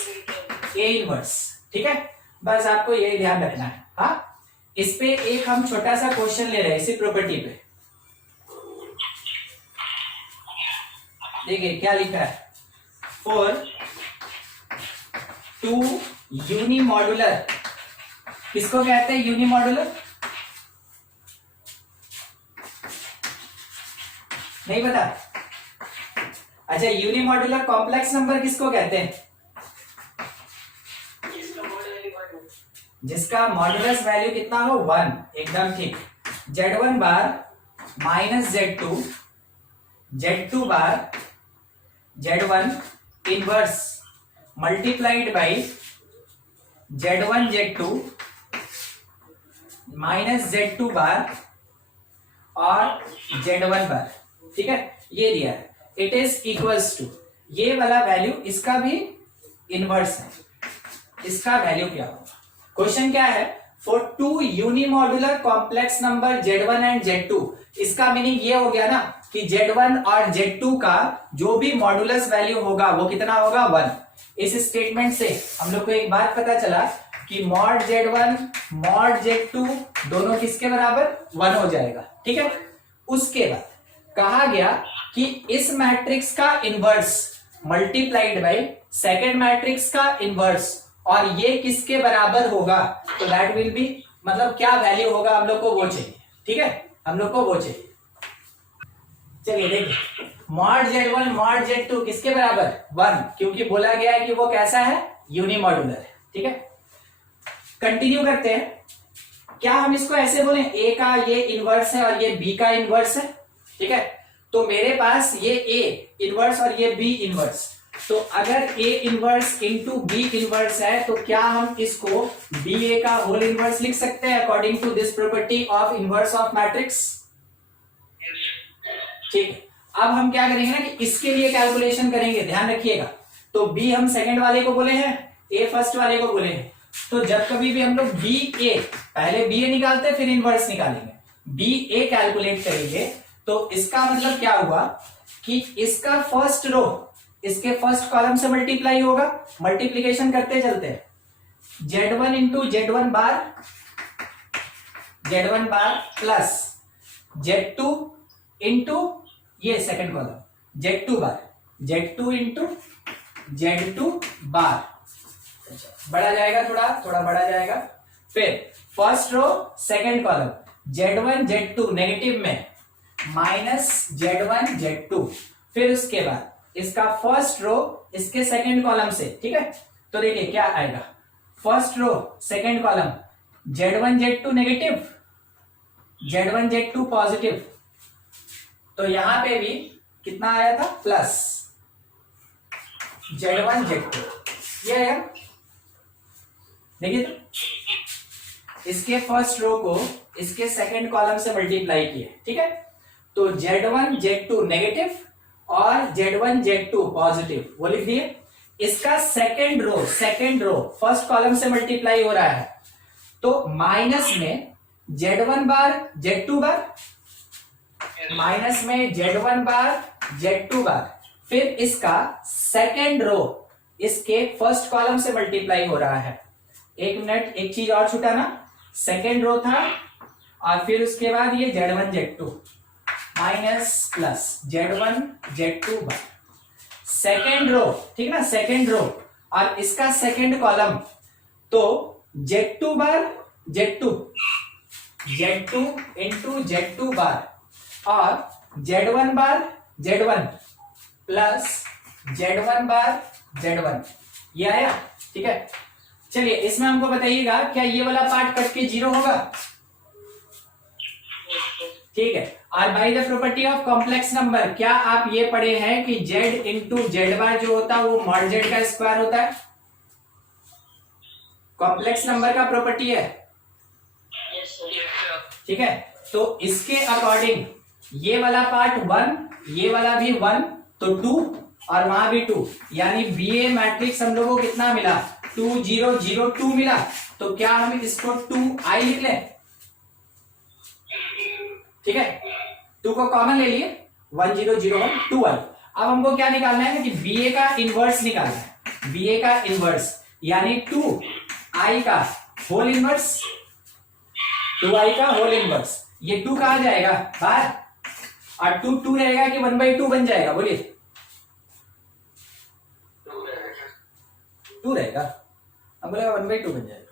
A inverse, ठीक है। बस आपको यही ध्यान रखना है। हाँ, इस पे एक हम छोटा सा क्वेश्चन ले रहे हैं इसी प्रॉपर्टी पे। देखिए क्या लिखा है, फॉर टू यूनिमॉड्यूलर, किसको कहते हैं यूनिमॉड्यूलर? नहीं पता? अच्छा, यूनिमॉड्यूलर कॉम्प्लेक्स नंबर किसको कहते हैं? जिसका मॉड्यूलस वैल्यू कितना हो? 1, एकदम ठीक। Z1 bar minus Z2, Z2 bar Z1 inverse multiplied by Z1 Z2 minus Z2 बार और Z1 बार, ठीक है, ये दिया है। इट इज इक्वल्स टू, ये वाला वैल्यू इसका भी इनवर्स है, इसका वैल्यू क्या होगा? क्वेश्चन क्या है? For two unimodular complex number Z1 and Z2, इसका मीनिंग ये हो गया ना कि Z1 और Z2 का जो भी मॉड्यूलस वैल्यू होगा वो कितना होगा? 1। इस स्टेटमेंट से हम लोग को एक बात पता चला कि मॉड Z1 मॉड Z2 दोनों किसके बराबर? 1 हो जाएगा, ठीक है। उसके बाद कहा गया कि इस मैट्रिक्स का inverse multiplied by second matrix का इनवर्स, और ये किसके बराबर होगा? तो दैट विल बी, मतलब क्या वैल्यू होगा हम लोग को वो चाहिए, ठीक है, हम लोग को वो चाहिए। चलिए देखिए, मॉड Z1 मॉड Z2 किसके बराबर? 1, क्योंकि बोला गया है कि वो कैसा है? यूनिमॉड्यूलर है, ठीक है। कंटिन्यू करते हैं। क्या हम इसको ऐसे बोले ए का ये इनवर्स है और ये बी का इनवर्स है, ठीक है। तो मेरे पास ये ए इनवर्स और ये बी इनवर्स, तो अगर A inverse into B inverse है तो क्या हम इसको बी ए का होल इनवर्स लिख सकते हैं according to this property of inverse of matrix? ठीक है। अब हम क्या करेंगे ना कि इसके लिए कैलकुलेशन करेंगे, ध्यान रखिएगा। तो बी हम सेकंड वाले को बोले हैं, ए फर्स्ट वाले को बोले हैं, तो जब कभी भी हम लोग बी ए, पहले बी ए निकालते फिर इनवर्स निकालेंगे, बी ए कैलकुलेट करेंगे, तो इसका मतलब क्या हुआ कि इसका फर्स्ट रो इसके फर्स्ट कॉलम से मल्टीप्लाई होगा, मल्टीप्लीकेशन करते चलते हैं, Z1 into Z1 bar plus Z2 into ये second column Z2 bar, Z2 into Z2 bar, बड़ा जाएगा, थोड़ा बड़ा जाएगा, फिर first row second column Z1 Z2 negative में माइनस Z1 Z2, फिर उसके बाद इसका फर्स्ट रो इसके सेकंड कॉलम से, ठीक है। तो देखिए क्या आएगा, first row second column Z1 Z2 negative, Z1 Z2 positive, तो यहां पे भी कितना आया था प्लस Z1 Z2, ये है। देखिए तो इसके फर्स्ट रो को इसके सेकंड कॉलम से मल्टीप्लाई किए, ठीक है। तो Z1 Z2 नेगेटिव और Z1 Z2 पॉजिटिव, वो लिख दिए। इसका सेकंड रो फर्स्ट कॉलम से मल्टीप्लाई हो रहा है, तो माइनस में Z1 बार Z2 बार, माइनस में Z1 बार Z2 बार, फिर इसका सेकंड रो इसके फर्स्ट कॉलम से मल्टीप्लाई हो रहा है। एक मिनट, एक चीज और छुटाना, सेकंड रो था और फिर उसके बाद ये Z1 Z2 minus plus Z1 Z2 बार, सेकेंड रो, ठीक ना, सेकेंड रो और इसका सेकेंड कॉलम, तो Z2 bar Z2 into Z2 बार और Z1 बार Z1 प्लस Z1 बार Z1, ये आया, ठीक है। चलिए इसमें हमको बताइएगा क्या ये वाला पार्ट कट के 0 होगा, ठीक है। और by the property of complex number, क्या आप ये पढ़े हैं कि Z इंटू जेड बार जो होता है वो मॉड Z का स्क्वायर होता है, कॉम्प्लेक्स नंबर का प्रॉपर्टी है, ठीक है। तो इसके अकॉर्डिंग ये वाला पार्ट 1, ये वाला भी 1, तो 2 और वहां भी 2, यानी BA मैट्रिक्स हम लोगों को कितना मिला, 2 0 0 2 मिला। तो क्या हम इसको 2i लिख लें, ठीक है, 2 को कॉमन ले लिए, 1 0 0 1 2i। अब हमको क्या निकालना है कि BA का इनवर्स निकालना है, BA का इनवर्स यानी 2i का होल इनवर्स, 2i का होल इनवर्स, ये 2 कहा जाएगा बाहर और 2 रहेगा कि 1/2 बन जाएगा, बोलिए 2 रहेगा, हम बोलेगा 1/2 बन जाएगा,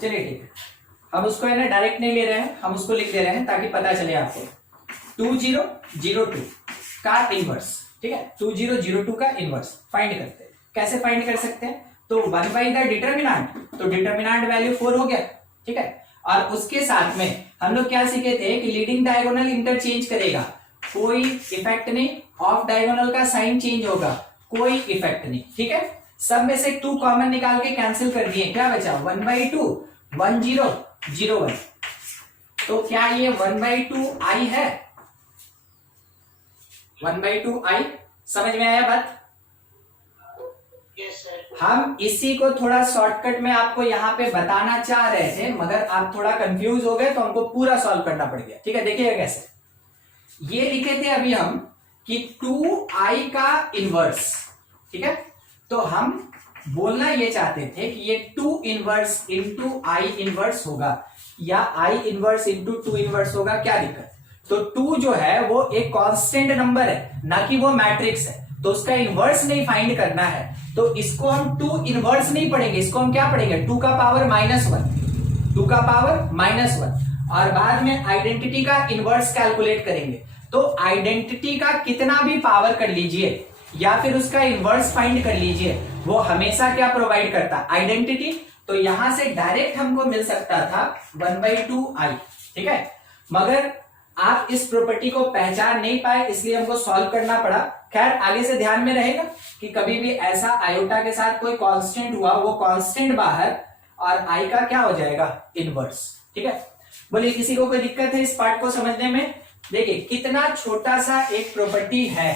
चलिए ठीक है। हम उसको है ना डायरेक्ट नहीं ले रहे हैं, हम उसको लिख दे रहे हैं ताकि पता चले आपको, 2 0 0 2 का इनवर्स, ठीक है, 2 0 0 2 का इनवर्स फाइंड करते हैं। कैसे फाइंड कर सकते हैं, तो 1 बाई द डिटर्मिनेंट, तो डिटर्मिनेंट वैल्यू 4 हो गया, ठीक है। और उसके साथ में हम लोग क्या सीखे थे कि लीडिंग डायगोनल इंटरचेंज करेगा, कोई इफेक्ट नहीं, ऑफ डायगोनल का साइन चेंज होगा, कोई इफेक्ट नहीं, ठीक है। सब में से 2 कॉमन निकाल के कैंसिल कर दिए, क्या बचा 1/2 1 0 0 1, तो क्या ये 1/2i है, 1/2i, समझ में आया बात। Yes, sir. हम इसी को थोड़ा शॉर्टकट में आपको यहाँ पे बताना चाह रहे थे, मगर आप थोड़ा कंफ्यूज हो गए तो हमको पूरा सॉल्व करना पड़ गया, ठीक है। देखिएगा कैसे, ये लिखे थे अभी हम कि 2i का इनवर्स, ठीक है। तो हम बोलना ये चाहते थे कि ये 2 इनवर्स इंटू i इनवर्स होगा या i इनवर्स इंटू 2 इनवर्स होगा, क्या दिक्कत। तो 2 जो है वो एक कांस्टेंट नंबर है, ना कि वो मैट्रिक्स है, तो उसका इनवर्स नहीं फाइंड करना है, तो इसको हम 2 इनवर्स नहीं पढ़ेंगे, इसको हम क्या पढ़ेंगे 2 का पावर -1, 2 का पावर -1, और बाद में आइडेंटिटी का इनवर्स कैलकुलेट करेंगे। तो आइडेंटिटी का कितना भी पावर कर लीजिए या फिर उसका इनवर्स फाइंड कर लीजिए, वो हमेशा क्या प्रोवाइड करता, आइडेंटिटी। तो यहां से डायरेक्ट हमको मिल सकता था 1/2i, ठीक है। मगर आप इस प्रॉपर्टी को पहचान नहीं पाए, इसलिए हमको सॉल्व करना पड़ा। खैर आगे से ध्यान में रहेगा कि कभी भी ऐसा आयोटा के साथ कोई कांस्टेंट हुआ, वो कांस्टेंट बाहर और i का क्या हो जाएगा इनवर्स, ठीक है। बोलिए किसी को कोई दिक्कत है इस पार्ट को समझने में। देखिए कितना छोटा सा एक प्रॉपर्टी है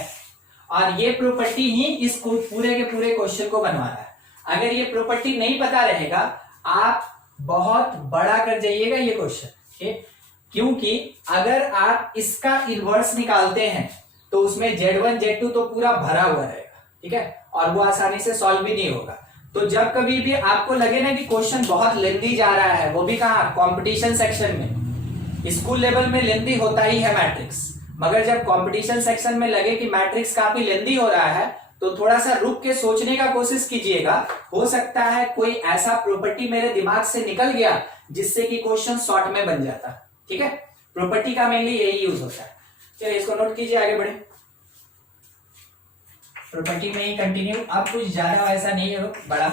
और ये प्रॉपर्टी ही इस पूरे के पूरे क्वेश्चन को बनवा रहा है। अगर ये प्रॉपर्टी नहीं पता रहेगा आप बहुत बड़ा कर जाइएगा ये क्वेश्चन, ठीक? क्योंकि अगर आप इसका इनवर्स निकालते हैं तो उसमें Z1 Z2 तो पूरा भरा हुआ रहेगा, ठीक है, और वो आसानी से सॉल्व भी नहीं होगा। तो जब कभी भी आपको लगे ना कि क्वेश्चन बहुत लेंथी जा रहा है, वो भी कहाँ, कंपटीशन सेक्शन में। स्कूल लेवल में लेंथी होता ही है मैट्रिक्स, मगर जब कंपटीशन सेक्शन में लगे कि मैट्रिक्स काफी लेंथी हो रहा है तो थोड़ा सा रुक के सोचने का कोशिश कीजिएगा। हो सकता है कोई ऐसा प्रॉपर्टी मेरे दिमाग से निकल गया जिससे कि क्वेश्चन शॉर्ट में बन जाता, ठीक है। प्रॉपर्टी का मेनली यही यूज होता है। चलिए इसको नोट कीजिए, आगे बढ़े। प्रॉपर्टी में ही कंटिन्यू। अब कुछ ज्यादा वैसा नहीं है बड़ा।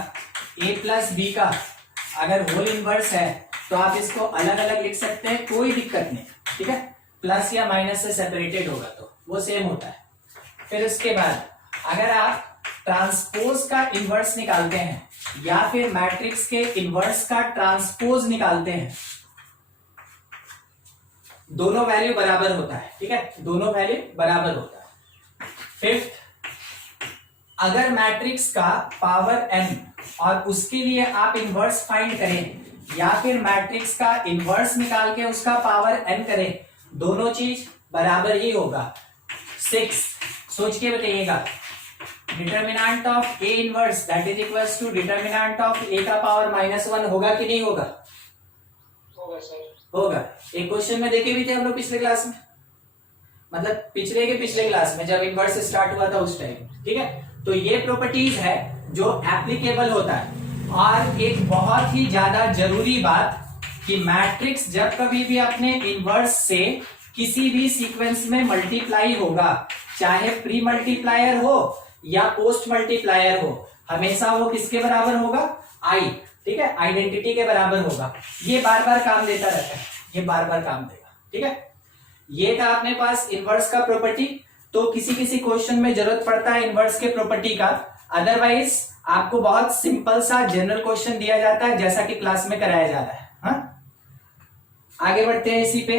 a प्लस बी का अगर होल इनवर्स है तो आप इसको अलग अलग लिख सकते हैं, कोई दिक्कत नहीं, ठीक है। प्लस या माइनस से सेपरेटेड होगा तो वो सेम होता है। फिर उसके बाद अगर आप ट्रांसपोज का इनवर्स निकालते हैं या फिर मैट्रिक्स के इनवर्स का ट्रांसपोज निकालते हैं, दोनों वैल्यू बराबर होता है, ठीक है, दोनों वैल्यू बराबर होता है। फिफ्थ, अगर मैट्रिक्स का पावर n और उसके लिए आप इनवर्स फाइंड करें या फिर मैट्रिक्स का इनवर्स निकाल के उसका पावर n करें, दोनों चीज बराबर ही होगा। 6, सोच के बताइएगा, determinant of a inverse that is equals to determinant of a का पावर -1 होगा कि नहीं होगा? होगा सर, होगा। एक क्वेश्चन में देखे भी थे हम लोग पिछले क्लास में, मतलब पिछले के पिछले क्लास में जब इनवर्स स्टार्ट हुआ था उस टाइम, ठीक है। तो ये प्रॉपर्टीज है जो एप्लीकेबल होता है। और एक बहुत ही ज्यादा जरूरी बात कि मैट्रिक्स जब कभी भी अपने इनवर्स से किसी भी सीक्वेंस में मल्टीप्लाई होगा, चाहे प्री मल्टीप्लायर हो या पोस्ट मल्टीप्लायर हो, हमेशा वो किसके बराबर होगा? आई, ठीक है, आइडेंटिटी के बराबर होगा। ये बार बार काम देता रहता है, ये बार बार काम देगा, ठीक है। ये था अपने पास इनवर्स का प्रॉपर्टी। तो किसी किसी क्वेश्चन में जरूरत पड़ता है इनवर्स के प्रॉपर्टी का, अदरवाइज आपको बहुत सिंपल सा जनरल क्वेश्चन दिया जाता है जैसा कि क्लास में कराया जा रहा है। हाँ? आगे बढ़ते हैं इसी पे।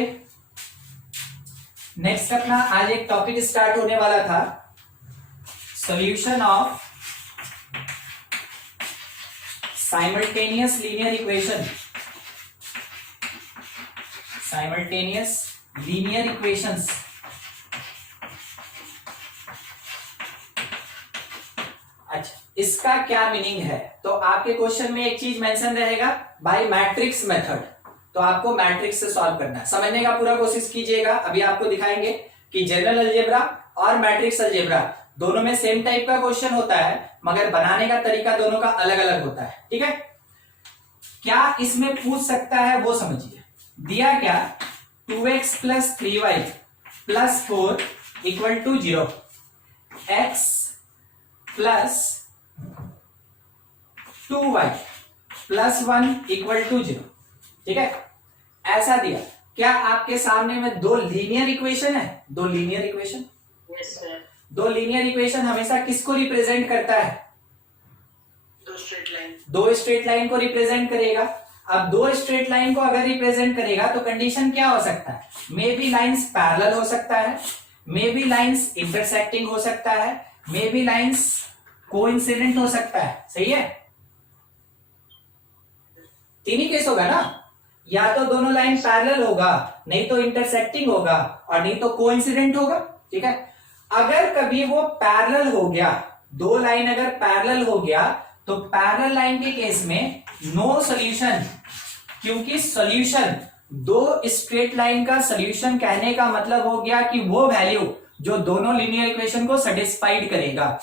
नेक्स्ट अपना आज एक टॉपिक स्टार्ट होने वाला था, solution of simultaneous linear equation. Simultaneous linear equations. अच्छा, इसका क्या मीनिंग है? तो आपके क्वेश्चन में एक चीज मेंशन रहेगा, बाय मैट्रिक्स मेथड। तो आपको मैट्रिक्स से सॉल्व करना है, समझने का पूरा कोशिश कीजिएगा। अभी आपको दिखाएंगे कि जनरल अलजेब्रा और मैट्रिक्स अलजेब्रा दोनों में सेम टाइप का क्वेश्चन होता है, मगर बनाने का तरीका दोनों का अलग अलग होता है, ठीक है। क्या इसमें पूछ सकता है वो समझिए। दिया क्या? 2x plus 3y plus 4 equal to 0, x plus 2y plus 1 equal to 0, ठीक है, ऐसा दिया। क्या आपके सामने में दो लीनियर इक्वेशन है? दो लीनियर इक्वेशन, यस सर, दो लीनियर इक्वेशन हमेशा किसको रिप्रेजेंट करता है? दो स्ट्रेट लाइन, दो स्ट्रेट लाइन को रिप्रेजेंट करेगा। अब दो स्ट्रेट लाइन को अगर रिप्रेजेंट करेगा तो कंडीशन क्या हो सकता है? मे बी लाइन्स पैरेलल हो सकता है, मे बी लाइन्स इंटरसेक्टिंग हो सकता है, मे बी लाइन्स कोइंसिडेंट हो सकता है। सही है? तीन ही केस होगा ना, या तो दोनों लाइन पैरेलल होगा, नहीं तो इंटरसेक्टिंग होगा, और नहीं तो कोइंसिडेंट होगा, ठीक है। अगर कभी वो पैरेलल हो गया, दो लाइन अगर पैरेलल हो गया, तो पैरेलल लाइन के केस में नो सॉल्यूशन, क्योंकि सॉल्यूशन दो स्ट्रेट लाइन का सॉल्यूशन कहने का मतलब हो गया कि वो वैल्यू जो दोनों लीनियर इक्वेशन को सेटिस्फाइड करेगा।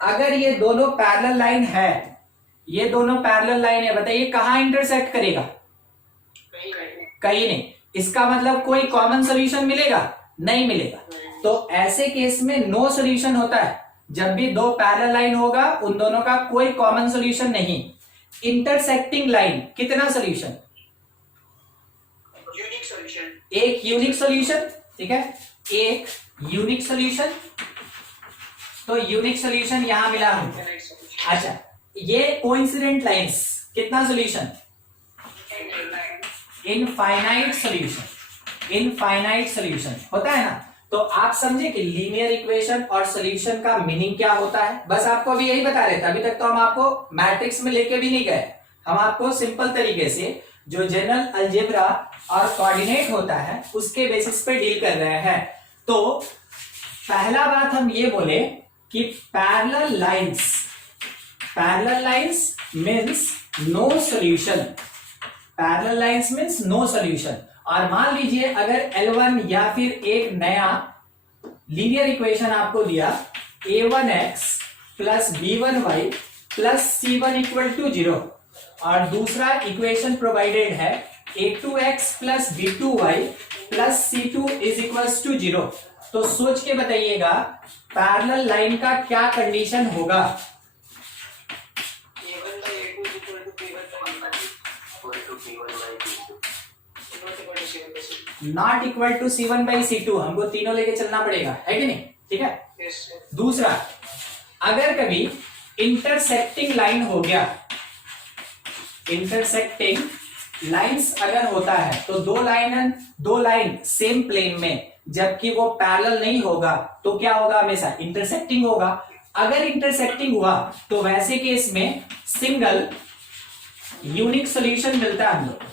अगर ये दोनों पैरेलल लाइन है, ये दोनों पैरेलल लाइन है, बताइए कहां इंटरसेक्ट करेगा? कहीं नहीं। इसका मतलब कोई कॉमन सॉल्यूशन मिलेगा? नहीं मिलेगा। तो ऐसे केस में नो सॉल्यूशन होता है। जब भी दो पैरेलल लाइन होगा, उन दोनों का कोई कॉमन सॉल्यूशन नहीं। इंटरसेक्टिंग लाइन कितना सॉल्यूशन? यूनिक सॉल्यूशन, एक यूनिक सॉल्यूशन, ठीक है, एक यूनिक सॉल्यूशन। तो यूनिक सॉल्यूशन यहां मिला हमको। अच्छा, ये कोइंसिडेंट लाइंस कितना solution? Infinite solution, infinite solution होता है ना। तो आप समझे कि लीनियर इक्वेशन और सॉल्यूशन का मीनिंग क्या होता है। बस आपको अभी यही बता रहे थे, अभी तक तो हम आपको मैट्रिक्स में लेके भी नहीं गए, हम आपको सिंपल तरीके से जो जनरल अलजेब्रा और कोऑर्डिनेट होता है उसके बेसिस पे डील कर रहे हैं। तो पहला बात हम ये बोले कि parallel lines means no solution, parallel lines means no solution. और मान लीजिए अगर L1 या फिर एक नया लीनियर इक्वेशन आपको दिया a1x plus b1y plus c1 equal to 0 और दूसरा इक्वेशन प्रोवाइडेड है a2x plus b2y plus c2 is equal to 0, तो सोच के बताइएगा पैरेलल लाइन का क्या कंडीशन होगा। Not equal to c1 by c2, हमको तीनों लेके चलना पड़ेगा, है कि नहीं, ठीक है। दूसरा, अगर कभी इंटरसेक्टिंग लाइन हो गया, इंटरसेक्टिंग लाइंस अगर होता है तो दो लाइन सेम प्लेन में जबकि वो पैरेलल नहीं होगा तो क्या होगा, हमेशा इंटरसेक्टिंग होगा। अगर इंटरसेक्टिंग हुआ तो वैसे केस में सिंगल यूनिक सॉल्यूशन मिलता है, हम लोग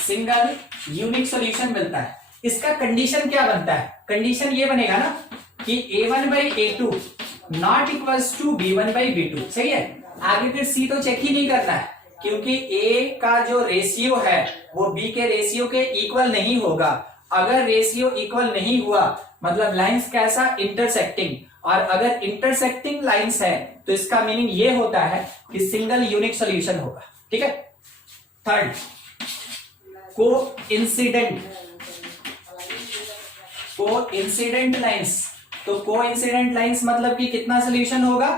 सिंगल यूनिक सॉल्यूशन मिलता है। इसका कंडीशन क्या बनता है, कंडीशन ये बनेगा ना कि a1 by a2 not equals to b1 by b2, सही है। आगे फिर c तो चेक ही नहीं करना है क्योंकि a का जो रेशियो है वो b के रेशियो के इक्वल नहीं होगा। अगर रेशियो इक्वल नहीं हुआ मतलब लाइंस कैसा, इंटरसेक्टिंग, और अगर इंटरसेक्टिंग लाइंस है तो इसका मीनिंग ये होता है कि सिंगल यूनिक सॉल्यूशन होगा, ठीक है। थर्ड, कोइंसिडेंट लाइंस, तो कोइंसिडेंट लाइंस मतलब कि कितना सॉल्यूशन होगा,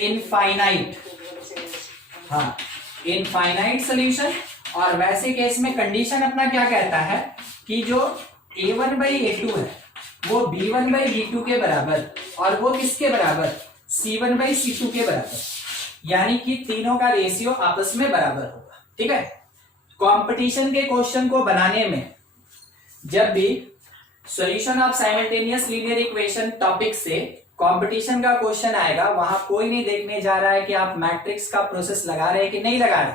इनफाइनाइट, हाँ इनफाइनाइट सॉल्यूशन। और वैसे केस में कंडीशन अपना क्या कहता है कि जो a1 बाई a2 है वो b1 बाई b2 के बराबर और वो किसके बराबर, c1 बाई c2 के बराबर, यानी कि तीनों का रेशियो आपस में बराबर होगा, ठीक है। कंपटीशन के क्वेश्चन को बनाने में जब भी solution of simultaneous linear equation topic से कंपटीशन का क्वेश्चन आएगा, वहां कोई नहीं देखने जा रहा है कि आप मैट्रिक्स का प्रोसेस लगा रहे हैं कि नहीं लगा रहे।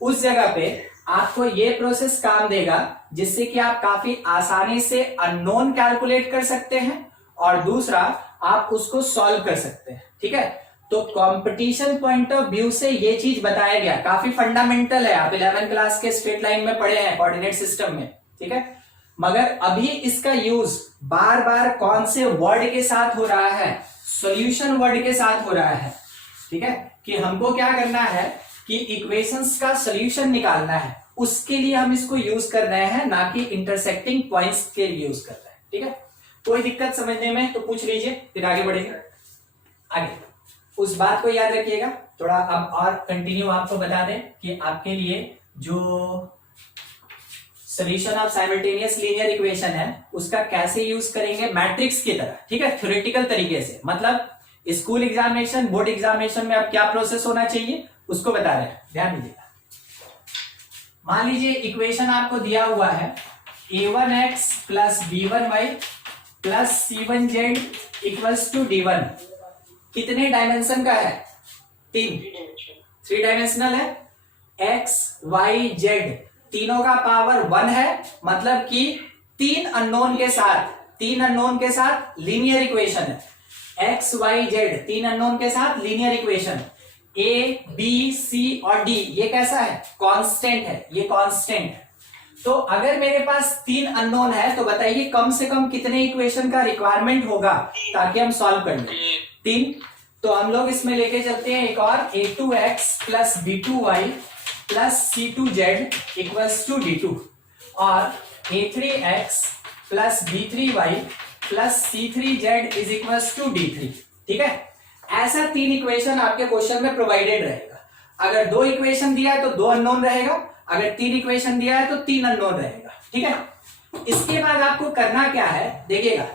उस जगह पे आपको ये प्रोसेस काम देगा जिससे कि आप काफी आसानी से अननोन कैलकुलेट कर सकते हैं और दूसरा आप उसको सॉल्व कर सकते हैं, ठीक है। तो कंपटीशन पॉइंट ऑफ व्यू से ये चीज बताया गया, काफी फंडामेंटल है, आप 11th क्लास के स्ट्रेट लाइन में पढ़े हैं कोऑर्डिनेट सिस्टम में, ठीक है। मगर अभी इसका यूज बार बार कौन से वर्ड के साथ हो रहा है, सॉल्यूशन वर्ड के साथ हो रहा है, ठीक है, कि हमको क्या करना है कि इक्वेशंस का सॉल्यूशन निकालना है, उसके लिए हम इसको यूज कर रहे हैं, ना कि इंटरसेक्टिंग पॉइंट्स के लिए यूज कर रहे हैं, ठीक है। कोई दिक्कत समझने में तो पूछ लीजिए, फिर आगे बढ़ेंगे। आगे उस बात को याद रखिएगा, थोड़ा अब और कंटिन्यू आपको बता दें कि आपके लिए जो solution of simultaneous linear equation है उसका कैसे यूज करेंगे मैट्रिक्स की तरह, ठीक है, थ्योरेटिकल तरीके से। मतलब स्कूल एग्जामिनेशन, बोर्ड एग्जामिनेशन में अब क्या प्रोसेस होना चाहिए उसको बता रहे हैं, ध्यान दीजिएगा। मान लीजिए इक्वेशन आपको दिया हुआ है a1x plus b1y plus c1z equals to d1, कितने डायमेंशन का है, 3 डायमेंशनल है। x y z तीनों का पावर 1 है, मतलब कि 3 अननोन के साथ लीनियर इक्वेशन है। x y z 3 अननोन के साथ linear equation, a b c और d ये कैसा है, कांस्टेंट है, ये कांस्टेंट है। तो अगर मेरे पास 3 अननोन है तो बताइए कम से कम कितने इक्वेशन का रिक्वायरमेंट होगा ताकि हम सॉल्व कर लें, 3। तो हम लोग इसमें लेके चलते हैं एक और, a2x plus b2y plus c2z equals to d2 और a3x plus b3y plus c3z is equals to d3, ठीक है। ऐसा 3 इक्वेशन आपके क्वेश्चन में प्रोवाइडेड रहेगा। अगर 2 इक्वेशन दिया है तो 2 अननोन रहेगा, अगर 3 इक्वेशन दिया है तो 3 अननोन रहेगा, ठीक है। इसके बाद आपको करना क्या है, देखिएगा,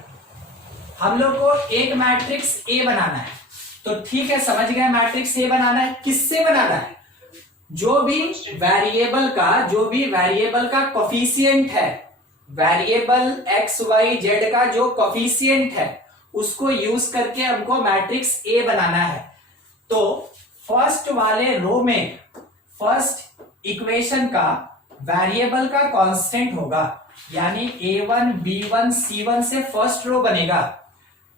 हम लोग को एक मैट्रिक्स ए बनाना है, तो ठीक है समझ गए, मैट्रिक्स ए बनाना है, किससे बनाना है, जो भी वेरिएबल का कोफिशिएंट है वेरिएबल एक्स वाई जेड का जो कोफिशिएंट है उसको यूज करके हमको मैट्रिक्स ए बनाना है। तो फर्स्ट वाले रो में फर्स्ट इक्वेशन का वेरिएबल का कांस्टेंट होगा, यानी a1 b1 c1 से फर्स्ट रो बनेगा।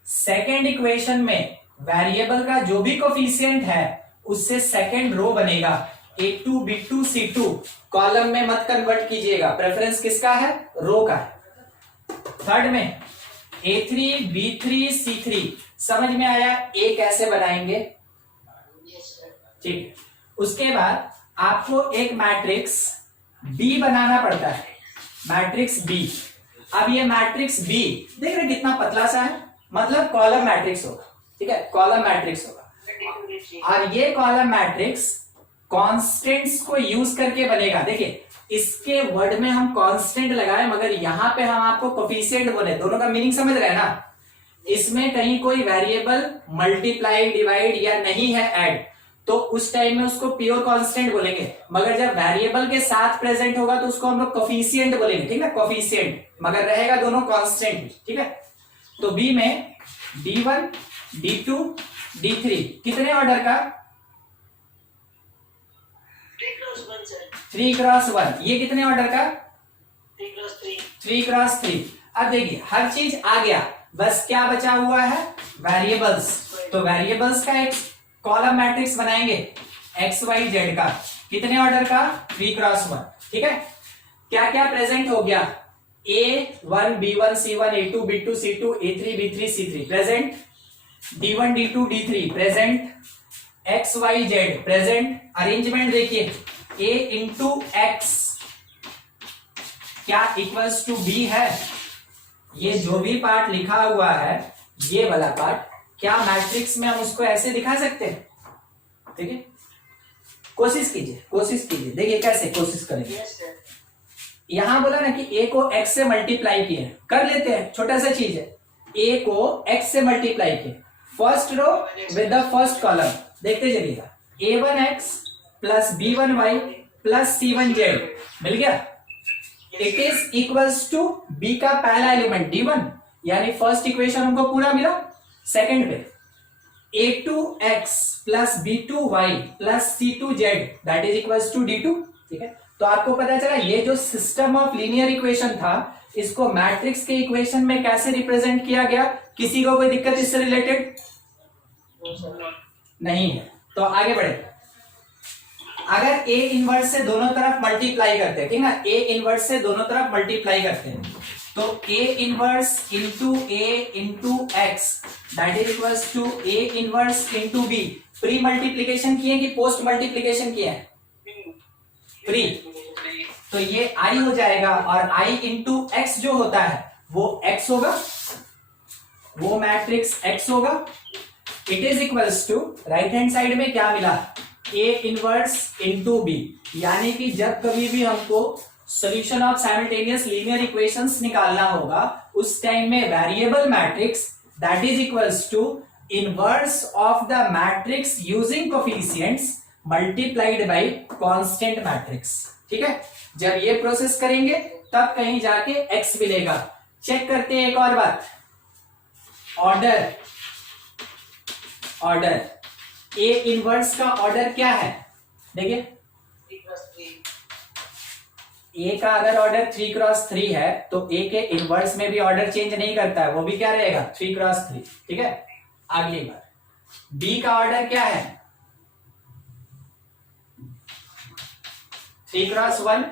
सेकेंड इक्वेशन में वेरिएबल का जो भी कोफिशिएंट है उससे सेकेंड रो बनेगा, a2 b2 c2। कॉलम में मत कन्वर्ट कीजिएगा, प्रेफरेंस किसका है, रो का है। थर्ड में a3 b3 c3। समझ में आया ए कैसे बनाएंगे, ठीक है। उसके बाद आपको एक मैट्रिक्स बी बनाना पड़ता है, मैट्रिक्स बी। अब ये मैट्रिक्स बी देख रहे कितना पतला सा है, मतलब कॉलम मैट्रिक्स होगा, ठीक है, कॉलम मैट्रिक्स होगा। और ये कॉलम मैट्रिक्स कांस्टेंट्स को यूज करके बनेगा। देखिए इसके वर्ड में हम कांस्टेंट लगाए, मगर यहां पे हम आपको कोफिशिएंट बोले, दोनों का मीनिंग समझ रहे हैं ना। इसमें कहीं कोई वेरिएबल मल्टीप्लाई डिवाइड या नहीं है ऐड, तो उस टाइम में उसको प्योर कांस्टेंट बोलेंगे। मगर जब वेरिएबल के साथ प्रेजेंट होगा तो उसको हम लोग कोफिशिएंट बोलेंगे, ठीक है, कोफिशिएंट, मगर रहेगा दोनों कांस्टेंट, ठीक है। तो बी में d1 d2 d3 कितने ऑर्डर का, 3 क्रॉस 1। ये कितने ऑर्डर का, 3 क्रॉस 3। अब देखिए हर चीज आ गया, बस क्या बचा हुआ है, वेरिएबल्स। तो वेरिएबल्स का एक कॉलम मैट्रिक्स बनाएंगे एक्स वाई जेड का, कितने ऑर्डर का, 3 क्रॉस 1, ठीक है। क्या क्या प्रेजेंट हो गया, a1 b1 c1 a2 b2 c2 a3 b3 c3 present, d1 d2 d3 present, X Y Z present. Arrangement देखिए a इंटू एक्स क्या इक्वल्स टू b है। ये जो भी पार्ट लिखा हुआ है, ये वाला पार्ट, क्या मैट्रिक्स में हम उसको ऐसे दिखा सकते हैं, ठीक है। कोशिश कीजिए, देखिए कैसे कोशिश करेंगे। यहां बोला ना कि a को x से मल्टीप्लाई किए, कर लेते हैं, छोटा सा चीज है। a को x से मल्टीप्लाई किए, first row with the first column, देखते चलिएगा, a1x plus b1y plus c1z मिल गया। It is equals to b का पहला एलिमेंट d1, यानी फर्स्ट इक्वेशन हमको पूरा मिला। सेकंड पे a2x plus b2y plus c2z that is equals to d2, ठीक है। तो आपको पता चला ये जो सिस्टम ऑफ लीनियर इक्वेशन था, इसको मैट्रिक्स के इक्वेशन में कैसे रिप्रेजेंट किया गया। किसी को कोई दिक्कत इससे रिलेटेड नहीं है, तो आगे बढ़े। अगर a इनवर्स से दोनों तरफ मल्टीप्लाई करते हैं, ठीक है ना, a इनवर्स से दोनों तरफ मल्टीप्लाई करते हैं, तो a inverse into a into X that is equals to a inverse into b। Pre multiplication किए कि पोस्ट मल्टीप्लीकेशन किए, प्री, तो ये i हो जाएगा, और i इंटू एक्स जो होता है वो x होगा, वो मैट्रिक्स x होगा। It is equals to right hand side में क्या मिला, a इनवर्स इंटू b, यानी कि जब कभी भी हमको solution of simultaneous linear equations निकालना होगा, उस टाइम में variable matrix that is equals to inverse of the matrix using coefficients multiplied by constant matrix, ठीक है। जब ये प्रोसेस करेंगे तब कहीं जाके x मिलेगा। चेक करते हैं एक और बात, ऑर्डर a इनवर्स का ऑर्डर क्या है, देखिए a का अगर ऑर्डर 3 क्रॉस 3 है तो a के इनवर्स में भी ऑर्डर चेंज नहीं करता है, वो भी क्या रहेगा, 3 क्रॉस 3, ठीक है। अगली बार b का ऑर्डर क्या है, 3 क्रॉस 1।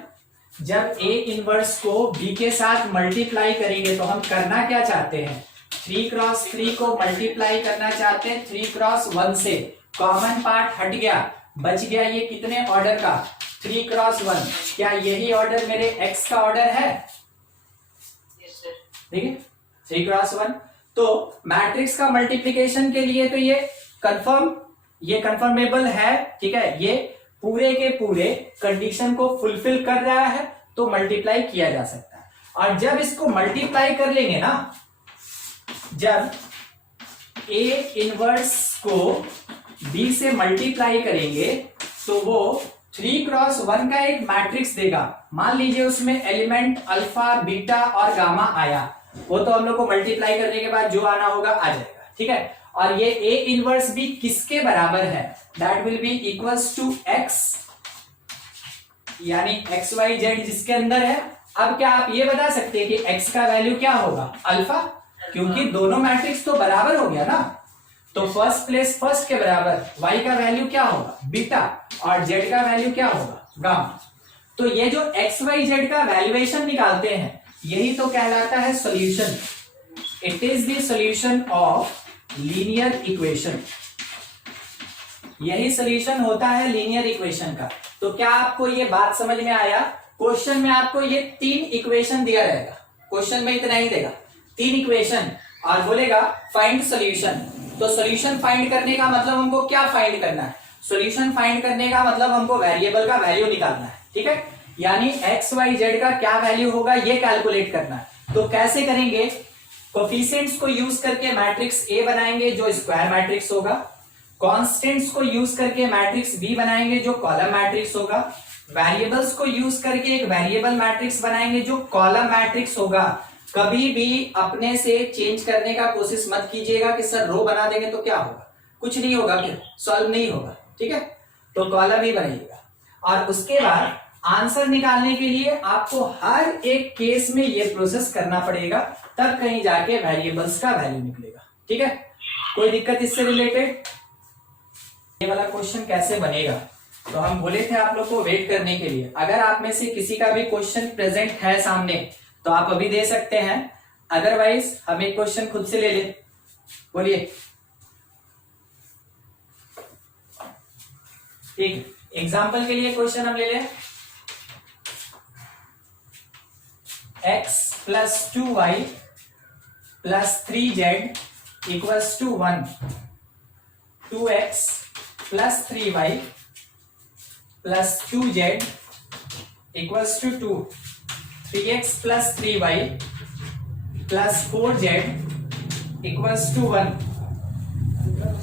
जब a इनवर्स को b के साथ मल्टीप्लाई करेंगे तो हम करना क्या चाहते हैं, 3 क्रॉस 3 को मल्टीप्लाई करना चाहते हैं 3 क्रॉस 1 से। कॉमन पार्ट हट गया, बच गया ये कितने ऑर्डर का, 3 क्रॉस 1। क्या यही ऑर्डर मेरे x का ऑर्डर है, ठीक है, 3 क्रॉस 1। तो मैट्रिक्स का मल्टीप्लिकेशन के लिए तो ये कंफर्मेबल है, ठीक है, ये पूरे के पूरे कंडीशन को फुलफिल कर रहा है, तो मल्टीप्लाई किया जा सकता है। और जब इसको मल्टीप्लाई कर लेंगे ना, जब a इनवर्स को b से मल्टीप्लाई करेंगे तो वो 3x1 का एक मैट्रिक्स देगा, मान लीजिए उसमें एलिमेंट अल्फा बीटा और गामा आया, वो तो हम लोग को मल्टीप्लाई करने के बाद जो आना होगा आ जाएगा, ठीक है। और ये A इनवर्स भी किसके बराबर है, that will be equals to x, यानी एक्स वाई जेड जिसके अंदर है। अब क्या आप ये बता सकते हैं कि x का वैल्यू क्या होगा, अल्फा, क्योंकि दोनों मैट्रिक्स तो बराबर हो गया ना, तो फर्स्ट प्लेस फर्स्ट के बराबर, y का वैल्यू क्या होगा बीटा और z का वैल्यू क्या होगा गामा। तो ये जो x y z का वैल्यूएशन निकालते हैं यही तो कहलाता है solution. It is the solution of linear equation, यही सॉल्यूशन होता है लीनियर इक्वेशन का। तो क्या आपको ये बात समझ में आया, क्वेश्चन में आपको ये 3 इक्वेशन दिया रहेगा, क्वेश्चन में इतना ही देगा 3 इक्वेशन और बोलेगा फाइंड सॉल्यूशन। तो सॉल्यूशन फाइंड करने का मतलब हमको क्या फाइंड करना है, सॉल्यूशन फाइंड करने का मतलब हमको वेरिएबल का वैल्यू निकालना है, ठीक है, यानी एक्स वाई जेड का क्या वैल्यू होगा ये कैलकुलेट करना है। तो कैसे करेंगे, कोफिशिएंट्स को यूज करके मैट्रिक्स ए बनाएंगे जो स्क्वायर मैट्रिक्स होगा, कांस्टेंट्स को यूज करके मैट्रिक्स बी बनाएंगे जो कॉलम मैट्रिक्स होगा, वेरिएबल्स को यूज करके एक वेरिएबल मैट्रिक्स बनाएंगे जो कॉलम मैट्रिक्स होगा। कभी भी अपने से चेंज करने का कोशिश मत कीजिएगा कि सर रो बना देंगे तो क्या होगा, कुछ नहीं होगा, फिर सॉल्व नहीं होगा, ठीक है, तो कॉलम ही बनाइएगा। और उसके बाद आंसर निकालने के लिए आपको हर एक केस में ये प्रोसेस करना पड़ेगा, तब कहीं जाके वेरिएबल्स का वैल्यू निकलेगा, ठीक है। कोई दिक्कत इससे रिलेटेड, ये वाला क्वेश्चन कैसे बनेगा, तो हम बोले थे आप लोग को वेट करने के लिए। अगर आप में से किसी का भी क्वेश्चन प्रेजेंट है सामने तो आप अभी दे सकते हैं, अदरवाइज हम एक क्वेश्चन खुद से ले ले, बोलिए। ठीक, एग्जाम्पल के लिए क्वेश्चन हम ले लें, x plus 2y plus 3z equals to 1, 2x plus 3y plus 2z equals to 2, 3x plus 3y plus 4z equals to 1।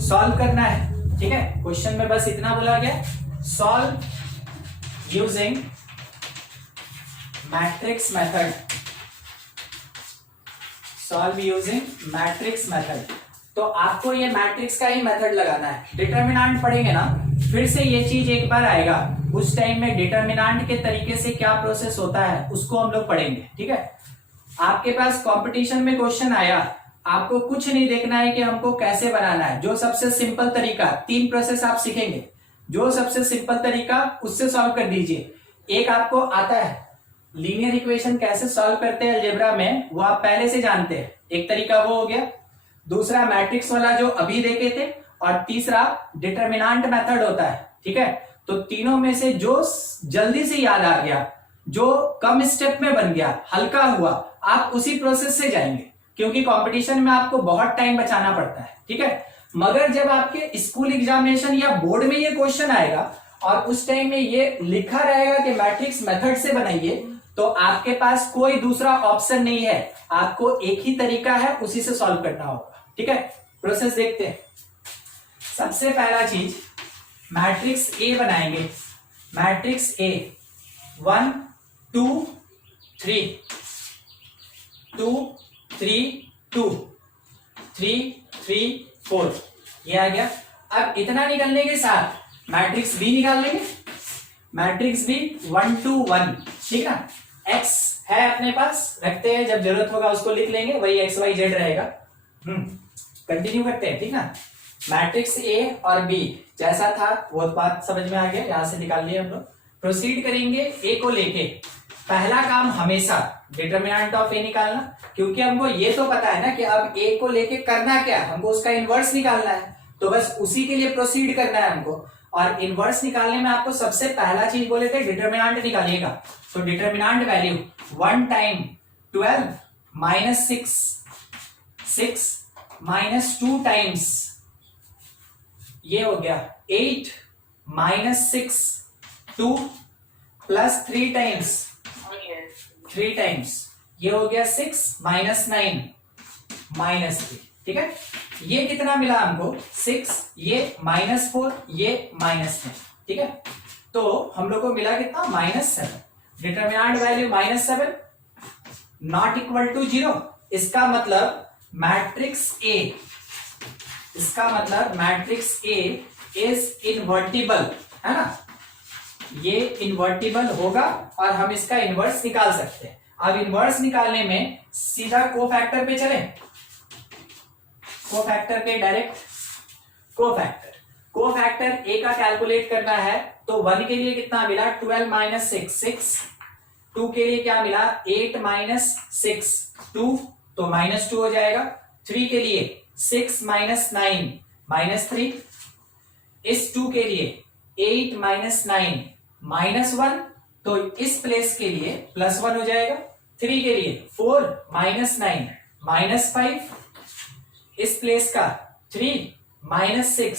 Solve करना है, ठीक है, क्वेश्चन में बस इतना बोला गया, solve using matrix method, solve using matrix method. तो आपको ये मैट्रिक्स का ही मेथड लगाना है। डिटरमिनेंट पढ़ेंगे ना, फिर से ये चीज एक बार आएगा, उस टाइम में डिटरमिनेंट के तरीके से क्या प्रोसेस होता है उसको हम लोग पढ़ेंगे, ठीक है। आपके पास कंपटीशन में क्वेश्चन आया, आपको कुछ नहीं देखना है कि हमको कैसे बनाना है, जो सबसे सिंपल तरीका, 3 प्रोसेस आप सीखेंगे, जो सबसे सिंपल तरीका उससे सॉल्व कर दीजिए। एक आपको आता है लीनियर इक्वेशन कैसे सॉल्व करते हैं अलजेब्रा में, वो आप पहले से जानते हैं, एक तरीका वो हो गया, दूसरा मैट्रिक्स वाला जो अभी देखे थे, और तीसरा डिटरमिनेंट मेथड होता है, ठीक है। तो तीनों में से जो जल्दी से याद आ गया, जो कम स्टेप में बन गया, हल्का हुआ, आप उसी प्रोसेस से जाएंगे, क्योंकि कंपटीशन में आपको बहुत टाइम बचाना पड़ता है, ठीक है। मगर जब आपके स्कूल एग्जामिनेशन या बोर्ड में ये क्वेश्चन आएगा और उस टाइम में ये लिखा रहेगा कि मैट्रिक्स मेथड से बनाइए, तो आपके पास कोई दूसरा ऑप्शन नहीं है, आपको एक ही तरीका है, उसी से सॉल्व करना होगा, ठीक है। प्रोसेस देखते हैं। सबसे पहला चीज मैट्रिक्स ए बनाएंगे, मैट्रिक्स ए 1 2 3 2 3 2 3 3 4, ये आ गया। अब इतना निकलने के साथ मैट्रिक्स बी निकाल लेंगे, मैट्रिक्स बी 1 2 1, ठीक है। एक्स है अपने पास, रखते हैं, जब जरूरत होगा उसको लिख लेंगे, वही एक्स वाई जेड रहेगा। कंटिन्यू करते हैं, ठीक ना। मैट्रिक्स ए और बी जैसा था वो बात समझ में आ गया, यहां से निकाल लिया हम लोग। प्रोसीड करेंगे ए को लेके, पहला काम हमेशा डिटरमिनेंट ऑफ ए निकालना, क्योंकि हमको ये तो पता है ना कि अब ए को लेके करना क्या है, हमको उसका इनवर्स निकालना है, तो बस उसी के लिए प्रोसीड करना है हमको। और इनवर्स निकालने में आपको सबसे पहला चीज बोले थे डिटरमिनेंट निकालिएगा, तो determinant value 1 time 12 minus 6 minus 2 times, ये हो गया 8 माइनस 6 2 प्लस 3 टाइम्स 3 टाइम्स, ये हो गया 6 माइनस 9 माइनस 3, ठीक है। ये कितना मिला हमको 6, ये -4, ये -9, ठीक है। तो हम लोग को मिला कितना -7, determinant value -7 not equal to 0। इसका मतलब मैट्रिक्स ए इज इनवर्टिबल, है ना, ये इनवर्टिबल होगा और हम इसका इनवर्स निकाल सकते हैं। अब इनवर्स निकालने में सीधा कोफैक्टर पे चले, कोफैक्टर पे डायरेक्ट कोफैक्टर ए का कैलकुलेट करना है तो 1 के लिए कितना मिला 12 माइनस 6, 2 के लिए क्या मिला 8 माइनस 6 2, तो -2 हो जाएगा। 3 के लिए 6 माइनस 9 -3, इस 2 के लिए 8 माइनस 9 -1, तो इस प्लेस के लिए +1 हो जाएगा। 3 के लिए 4 माइनस 9 -5, इस प्लेस का 3 माइनस 6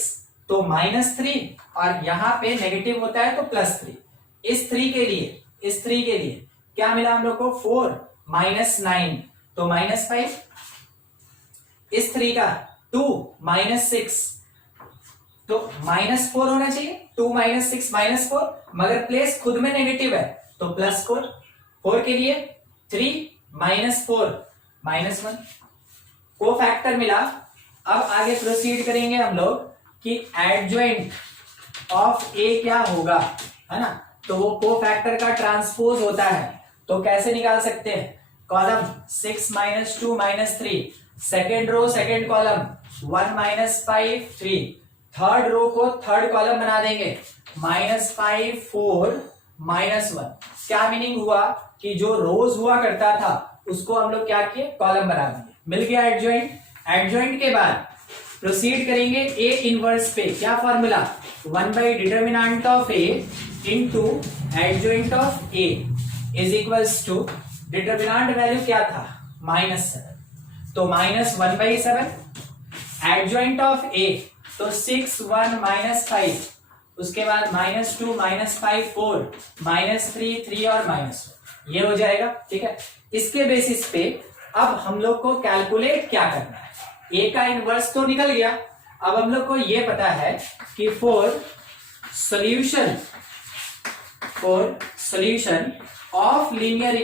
तो -3, और यहां पे नेगेटिव होता है तो +3। इस 3 के लिए क्या मिला हम लोग को 4 माइनस 9 तो -5, इस 3 का 2 माइनस 6 तो -4 होना चाहिए, 2 माइनस 6 -4, मगर प्लेस खुद में नेगेटिव है तो +4। 4 के लिए 3 माइनस 4 -1, कोफैक्टर मिला। अब आगे प्रोसीड करेंगे हम लोग कि एडजॉइंट ऑफ ए क्या होगा, है ना, तो वो कोफैक्टर का ट्रांसपोज होता है। तो कैसे निकाल सकते हैं, column 6 minus 2 -3, second row second column 1 minus 5 3, third row को थर्ड कॉलम बना देंगे -5 4 -1। क्या मीनिंग हुआ कि जो रोज हुआ करता था उसको हम लोग क्या किए, कॉलम बना दिए। मिल गया एडजॉइंट के बाद प्रोसीड करेंगे ए इनवर्स पे। क्या formula, 1 by determinant of A into adjoint of A is equals to, determinant value क्या था -7, तो -1/7, एडजॉइंट ऑफ ए तो 6 1 -5, उसके बाद -2 -5 4 -3 3 और -1, ये हो जाएगा। ठीक है, इसके बेसिस पे अब हम लोग को कैलकुलेट क्या करना है, ए का इनवर्स तो निकल गया। अब हम लोग को ये पता है कि for solution of linear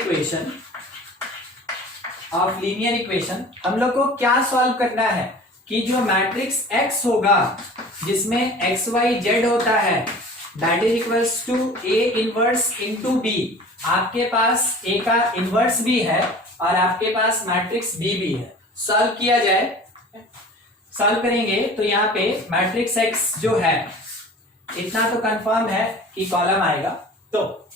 equation हम लोग को क्या सॉल्व करना है कि जो मैट्रिक्स एक्स होगा जिसमें एक्स वाई जेड होता है that is equals to A inverse into B. आपके पास ए का इनवर्स भी है और आपके पास मैट्रिक्स बी भी है। सॉल्व किया जाए, सॉल्व करेंगे तो यहाँ पे मैट्रिक्स एक्स जो है इतना तो कंफर्म है कि कॉलम आएगा। तो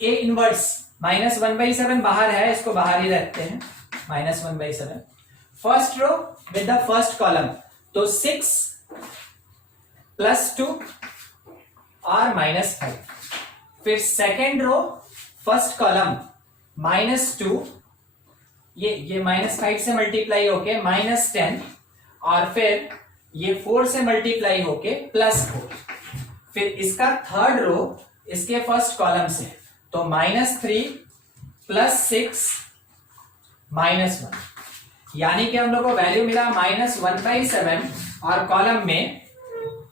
ए इनवर्स -1/7 बाहर है, इसको बाहर ही रखते हैं, -1/7। First row with the first column तो 6 +2 और -5। फिर सेकेंड रो फर्स्ट कॉलम -2, ये -5 से मल्टीप्लाई होके -10, और फिर ये 4 से मल्टीप्लाई होके +4। फिर इसका थर्ड रो इसके फर्स्ट कॉलम से तो -3 +6 -1, यानी कि हम लोग को वैल्यू मिला -1/7, और कॉलम में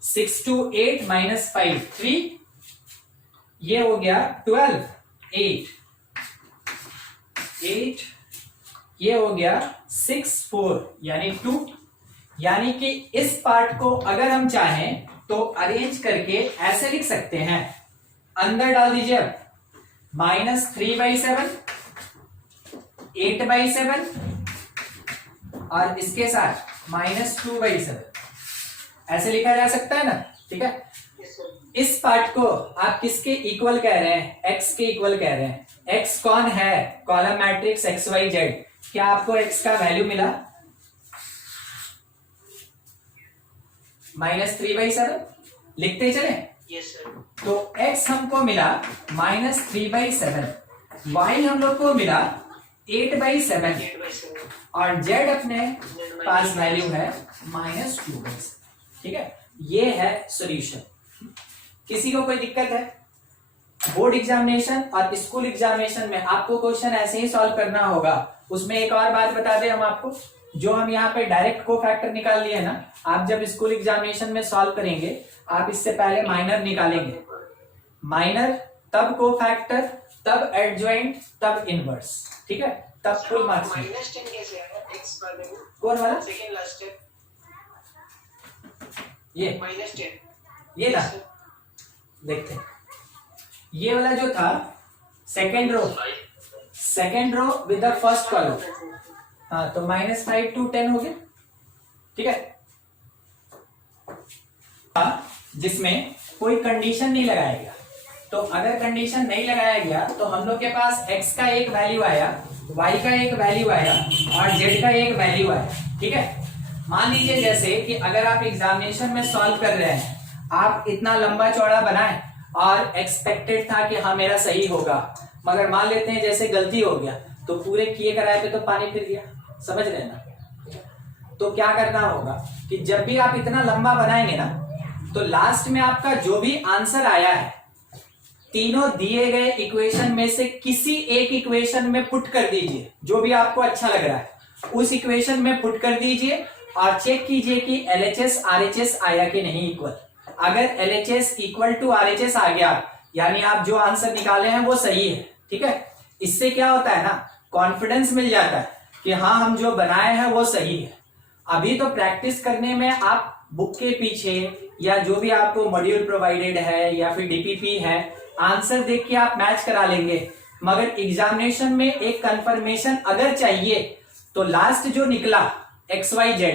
6 2 8 -5 3, ये हो गया 12 8, ये हो गया 6 4 यानी 2। यानी कि इस पार्ट को अगर हम चाहें तो अरेंज करके ऐसे लिख सकते हैं, अंदर डाल दीजिए अब -3/7 8/7 और इसके साथ -2/7, ऐसे लिखा जा सकता है ना। ठीक है, इस पार्ट को आप किसके इक्वल कह रहे हैं, एक्स के इक्वल कह रहे हैं। एक्स कौन है, column matrix X Y Z. क्या आपको एक्स का वैल्यू मिला -3/7, लिखते चले। Yes sir. तो x हमको मिला -3/7, y हम लोग को मिला 8/7 और z अपने पास वैल्यू है -2/7। ठीक है, ये है सॉल्यूशन। किसी को कोई दिक्कत है? बोर्ड एग्जामिनेशन और स्कूल एग्जामिनेशन में आपको क्वेश्चन ऐसे ही सॉल्व करना होगा। उसमें एक और बात बता दें हम आपको, जो हम यहाँ पे डायरेक्ट कोफैक्टर निकाल लिए ना, आप जब स्कूल एग्जामिनेशन में सॉल्व करेंगे आप इससे पहले माइनर निकालेंगे। माइनर, तब कोफैक्टर, तब एडजॉइंट, तब इनवर्स, ठीक है, तब फुल मार्क्स। -10 कैसे आया x वाले में? कौन वाला? सेकंड लास्ट स्टेप ये -10 ये ना, देखते हैं। ये वाला जो था second row with the first column, हाँ, तो -5 to 10 हो गया, ठीक है। जिसमें कोई कंडीशन नहीं लगाया गया, तो अगर कंडीशन नहीं लगाया गया तो हम लोग के पास x का एक वैल्यू आया, y का एक वैल्यू आया और z का एक वैल्यू आया, ठीक है। मान लीजिए जैसे कि अगर आप एग्जामिनेशन में सॉल्व कर रहे हैं, आप इतना लंबा चौड़ा बनाए और एक्सपेक्टेड था कि हाँ मेरा सही होगा, मगर मान लेते हैं जैसे गलती हो गया तो पूरे किए कराए पे तो पानी फिर गया, समझ रहे हैं ना। तो क्या करना होगा कि जब भी आप इतना लंबा बनाएंगे ना, तो लास्ट में आपका जो भी आंसर आया है, तीनों दिए गए इक्वेशन में से किसी एक इक्वेशन में पुट कर दीजिए, जो भी आपको अच्छा लग रहा है उस इक्वेशन में पुट कर दीजिए और चेक कीजिए कि LHS RHS आया कि नहीं इक्वल। अगर LHS इक्वल टू RHS आ गया, यानी आप जो आंसर निकाले हैं वो सही है, ठीक है। इससे क्या होता है ना, कॉन्फिडेंस मिल जाता है कि हाँ हम जो बनाए हैं वो सही है। अभी तो प्रैक्टिस करने में आप बुक के पीछे या जो भी आपको मॉड्यूल प्रोवाइडेड है या फिर DPP है, आंसर देख के आप मैच करा लेंगे, मगर एग्जामिनेशन में एक कंफर्मेशन अगर चाहिए तो लास्ट जो निकला XYZ,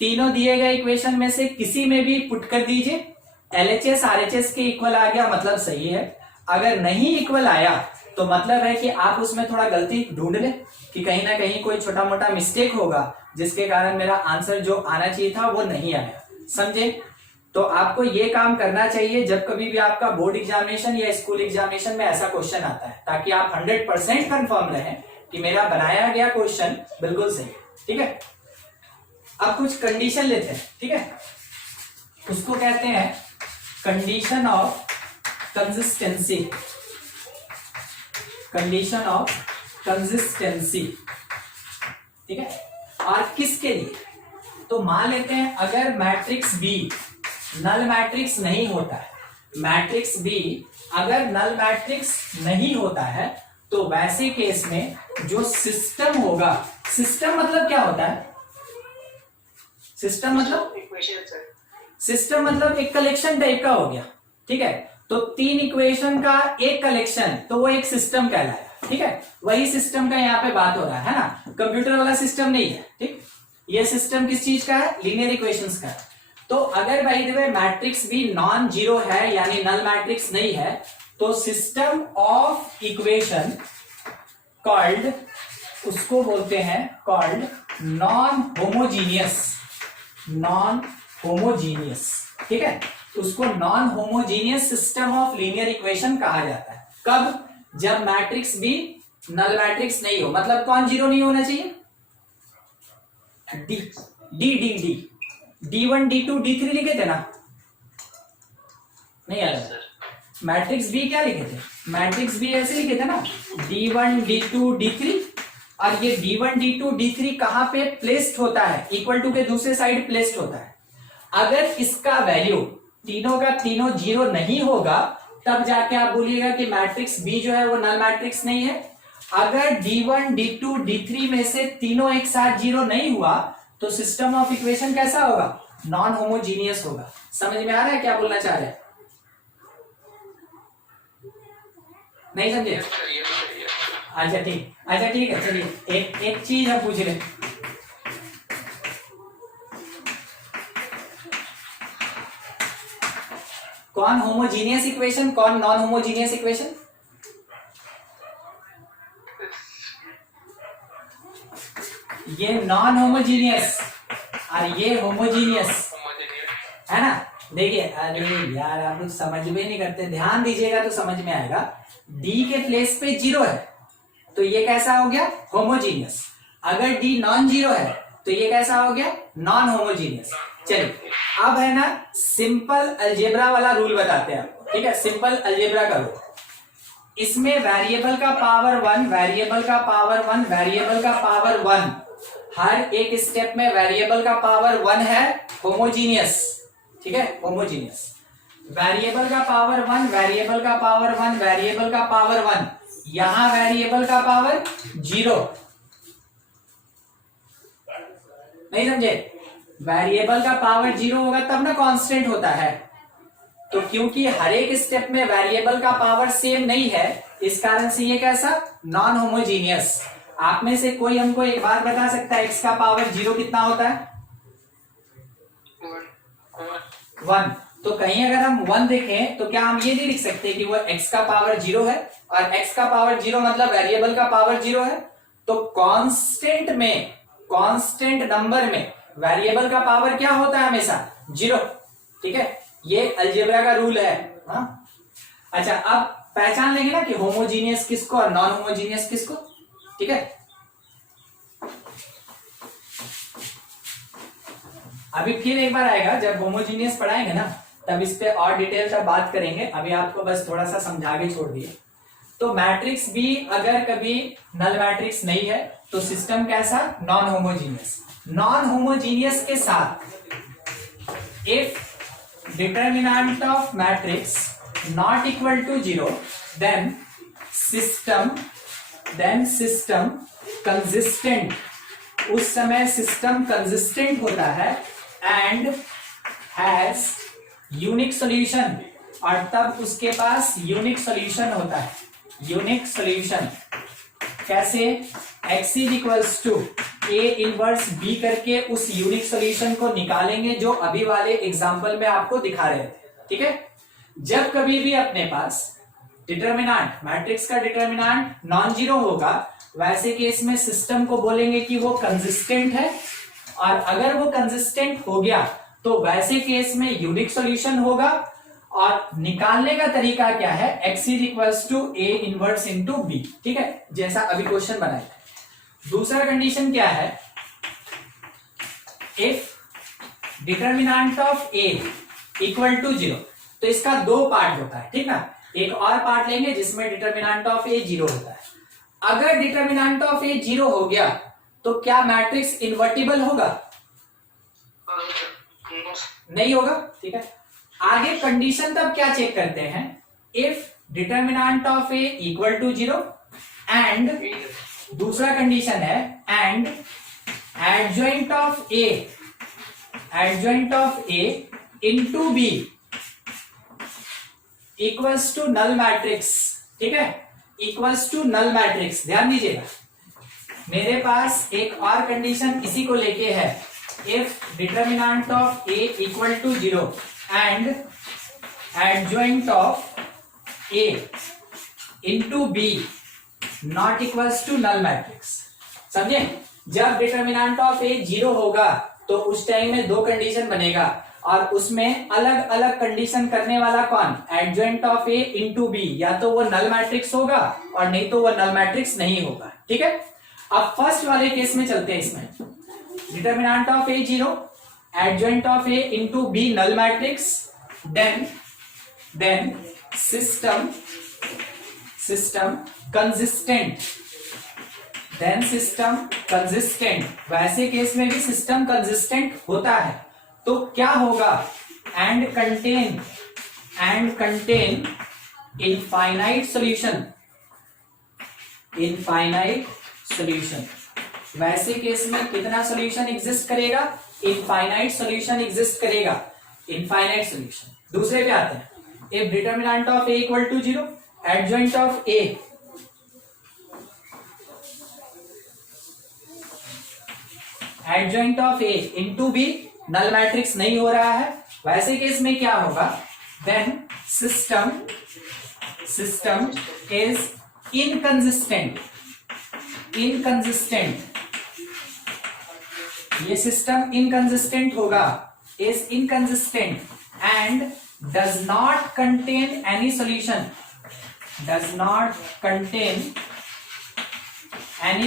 तीनों दिए गए इक्वेशन में से किसी में भी पुट कर दीजिए, LHS RHS के इक्वल आ गया मतलब सही है। अगर नहीं इक्वल आया तो मतलब है कि आप उसमें थोड़ा गलती ढूंढ लें कि कहीं ना कहीं कोई छोटा मोटा मिस्टेक होगा जिसके कारण मेरा आंसर जो आना चाहिए था वो नहीं आया, समझे। तो आपको ये काम करना चाहिए जब कभी भी आपका बोर्ड एग्जामिनेशन या स्कूल एग्जामिनेशन में ऐसा क्वेश्चन आता है, ताकि आप 100% कंफर्म रहें कि मेरा बनाया गया क्वेश्चन बिल्कुल सही है, ठीक है। अब कुछ कंडीशन लेते हैं, ठीक है, उसको कहते हैं condition of consistency, condition of consistency, ठीक है। और किसके लिए, तो मान लेते हैं अगर मैट्रिक्स बी नल मैट्रिक्स नहीं होता है, मैट्रिक्स बी अगर नल मैट्रिक्स नहीं होता है, तो वैसे केस में जो सिस्टम होगा, सिस्टम मतलब क्या होता है, सिस्टम मतलब इक्वेशन सर, सिस्टम मतलब एक कलेक्शन टाइप का हो गया, ठीक है। तो तीन इक्वेशन का एक कलेक्शन, तो वो एक सिस्टम कहलाया, ठीक है। वही सिस्टम का यहाँ पे बात हो रहा है ना, कंप्यूटर वाला सिस्टम नहीं है, ठीक। ये सिस्टम किस चीज का है, लीनियर इक्वेशंस का है। तो अगर बाय द वे मैट्रिक्स भी नॉन जीरो है, यानी नल मैट्रिक्स नहीं है, तो सिस्टम ऑफ इक्वेशन कॉल्ड, उसको बोलते हैं called non homogeneous, non homogeneous, ठीक है। उसको non homogeneous system of linear equation कहा जाता है। कब, जब मैट्रिक्स भी नल मैट्रिक्स नहीं हो, मतलब कौन जीरो नहीं होना चाहिए, D D D D D1 D2 D3 लिखे थे ना, नहीं याद, मैट्रिक्स बी क्या लिखे थे, मैट्रिक्स बी ऐसे लिखे थे ना, D1 D2 D3। और ये D1 D2 D3 कहां पे प्लेस्ड होता है, इक्वल टू के दूसरे साइड प्लेस्ड होता है। अगर इसका वैल्यू तीनों का तीनों जीरो नहीं होगा, तब जाके आप बोलिएगा कि मैट्रिक्स बी जो है वो नल मैट्रिक्स नहीं है। अगर D1 D2 D3 में से तीनों एक साथ जीरो नहीं हुआ, तो सिस्टम ऑफ इक्वेशन कैसा होगा, नॉन होमोजीनियस होगा। समझ में आ रहा है क्या बोलना चाह रहे हैं, नहीं समझे? अच्छा ठीक है, चलिए एक चीज हम पूछ रहे, कौन होमोजीनियस इक्वेशन, कौन नॉन होमोजीनियस इक्वेशन? ये नॉन होमोजीनियस और ये होमोजीनियस है ना। देखिए, अरे यार आप लोग समझ में नहीं करते, ध्यान दीजिएगा तो समझ में आएगा। डी के प्लेस पे जीरो है तो ये कैसा हो गया, होमोजीनियस। अगर डी नॉन जीरो है तो ये कैसा हो गया, नॉन होमोजीनियस। चलिए अब है ना सिंपल अलजेब्रा वाला रूल बताते हैं आपको, ठीक है। सिंपल अलजेब्रा का रूल, इसमें वेरिएबल का पावर 1, वेरिएबल का पावर 1, वेरिएबल का पावर 1, हर एक स्टेप में वेरिएबल का पावर 1 है, होमोजीनियस, ठीक है, होमोजीनियस। वेरिएबल का पावर 1, वेरिएबल का पावर 1, वेरिएबल का पावर 1, यहां वेरिएबल का पावर 0, नहीं समझे? वेरिएबल का पावर 0 होगा तब ना कांस्टेंट होता है। तो क्योंकि हर एक स्टेप में वेरिएबल का पावर सेम नहीं है, इस कारण से ये कैसा नॉन होमोजीनियस। आप में से कोई हमको एक बात बता सकता है x का पावर 0 कितना होता है? 1। तो कहीं अगर हम 1 देखें तो क्या हम ये नहीं लिख सकते कि वो x का पावर 0 है, और x का पावर 0 मतलब वेरिएबल का पावर 0 है। तो कांस्टेंट में, कांस्टेंट नंबर में वेरिएबल का पावर क्या होता है? हमेशा 0। ठीक है, ये अलजेब्रा का रूल है। हाँ, अच्छा, अब पहचान लेंगे ना कि होमोजीनियस किसको और नॉन होमोजीनियस किसको। ठीक है, अभी फिर एक बार आएगा जब होमोजीनियस पढ़ाएंगे ना, तब इस पे और डिटेल तब बात करेंगे। अभी आपको बस थोड़ा सा समझा के छोड़ दिए। तो मैट्रिक्स भी अगर कभी नल मैट्रिक्स नहीं है तो सिस्टम कैसा? Non homogeneous. नॉन होमोजीनियस के साथ if determinant of matrix not equal to 0, then system consistent, उस समय सिस्टम कंसिस्टेंट होता है एंड हैज यूनिक सॉल्यूशन, और तब उसके पास यूनिक सॉल्यूशन होता है। यूनिक सॉल्यूशन कैसे? x is equals to a inverse b करके उस यूनिक सॉल्यूशन को निकालेंगे जो अभी वाले एग्जांपल में आपको दिखा रहे थे। ठीक है, जब कभी भी अपने पास डिटर्मिनेंट, मैट्रिक्स का डिटर्मिनेंट नॉन जीरो होगा, वैसे केस में सिस्टम को बोलेंगे कि वो कंसिस्टेंट है, और अगर वो कंसिस्टेंट हो गया तो वैसे केस में यूनिक सॉल्यूशन होगा। और निकालने का तरीका क्या है? x is equals to a inverse into b। ठीक है, जैसा अभी क्वेश्चन बनाया था। दूसरा कंडीशन क्या है? If determinant of a equal to 0, तो इसका दो पार्ट होता है। ठीक ना, एक और पार्ट लेंगे जिसमें डिटर्मिनेंट ऑफ a 0 होता है। अगर डिटर्मिनेंट ऑफ a 0 हो गया तो क्या मैट्रिक्स इन्वर्टिबल होगा? नहीं होगा। ठीक है, आगे कंडीशन तब क्या चेक करते हैं? If determinant of a equal to 0 and दूसरा कंडीशन है and adjoint of a into b equals to null matrix. ठीक है, इक्वल्स टू नल मैट्रिक्स। ध्यान दीजिएगा, मेरे पास एक और कंडीशन इसी को लेके है। If determinant of a equal to 0 and adjoint of a into b not equals to null matrix. समझे? जब डिटर्मिनेंट ऑफ a 0 होगा तो उस टाइम में दो कंडीशन बनेगा, और उसमें अलग अलग कंडीशन करने वाला कौन? Adjoint of a into b। या तो वो नल मैट्रिक्स होगा और नहीं तो वो नल मैट्रिक्स नहीं होगा। ठीक है, अब फर्स्ट वाले केस में चलते हैं। इसमें determinant of a 0, adjoint of a into b null matrix, then system consistent, then system consistent. वैसे केस में भी सिस्टम कंसिस्टेंट होता है तो क्या होगा? And contain infinite solution. वैसे केस में कितना सॉल्यूशन एग्जिस्ट करेगा? इनफाइनाइट सॉल्यूशन एग्जिस्ट करेगा, इनफाइनाइट सॉल्यूशन। दूसरे पे आते हैं। If determinant of a equal to 0, adjoint of a into b null matrix नहीं हो रहा है, वैसे केस में क्या होगा? Then system is inconsistent. ये सिस्टम इनकंसिस्टेंट होगा, is inconsistent and does not contain any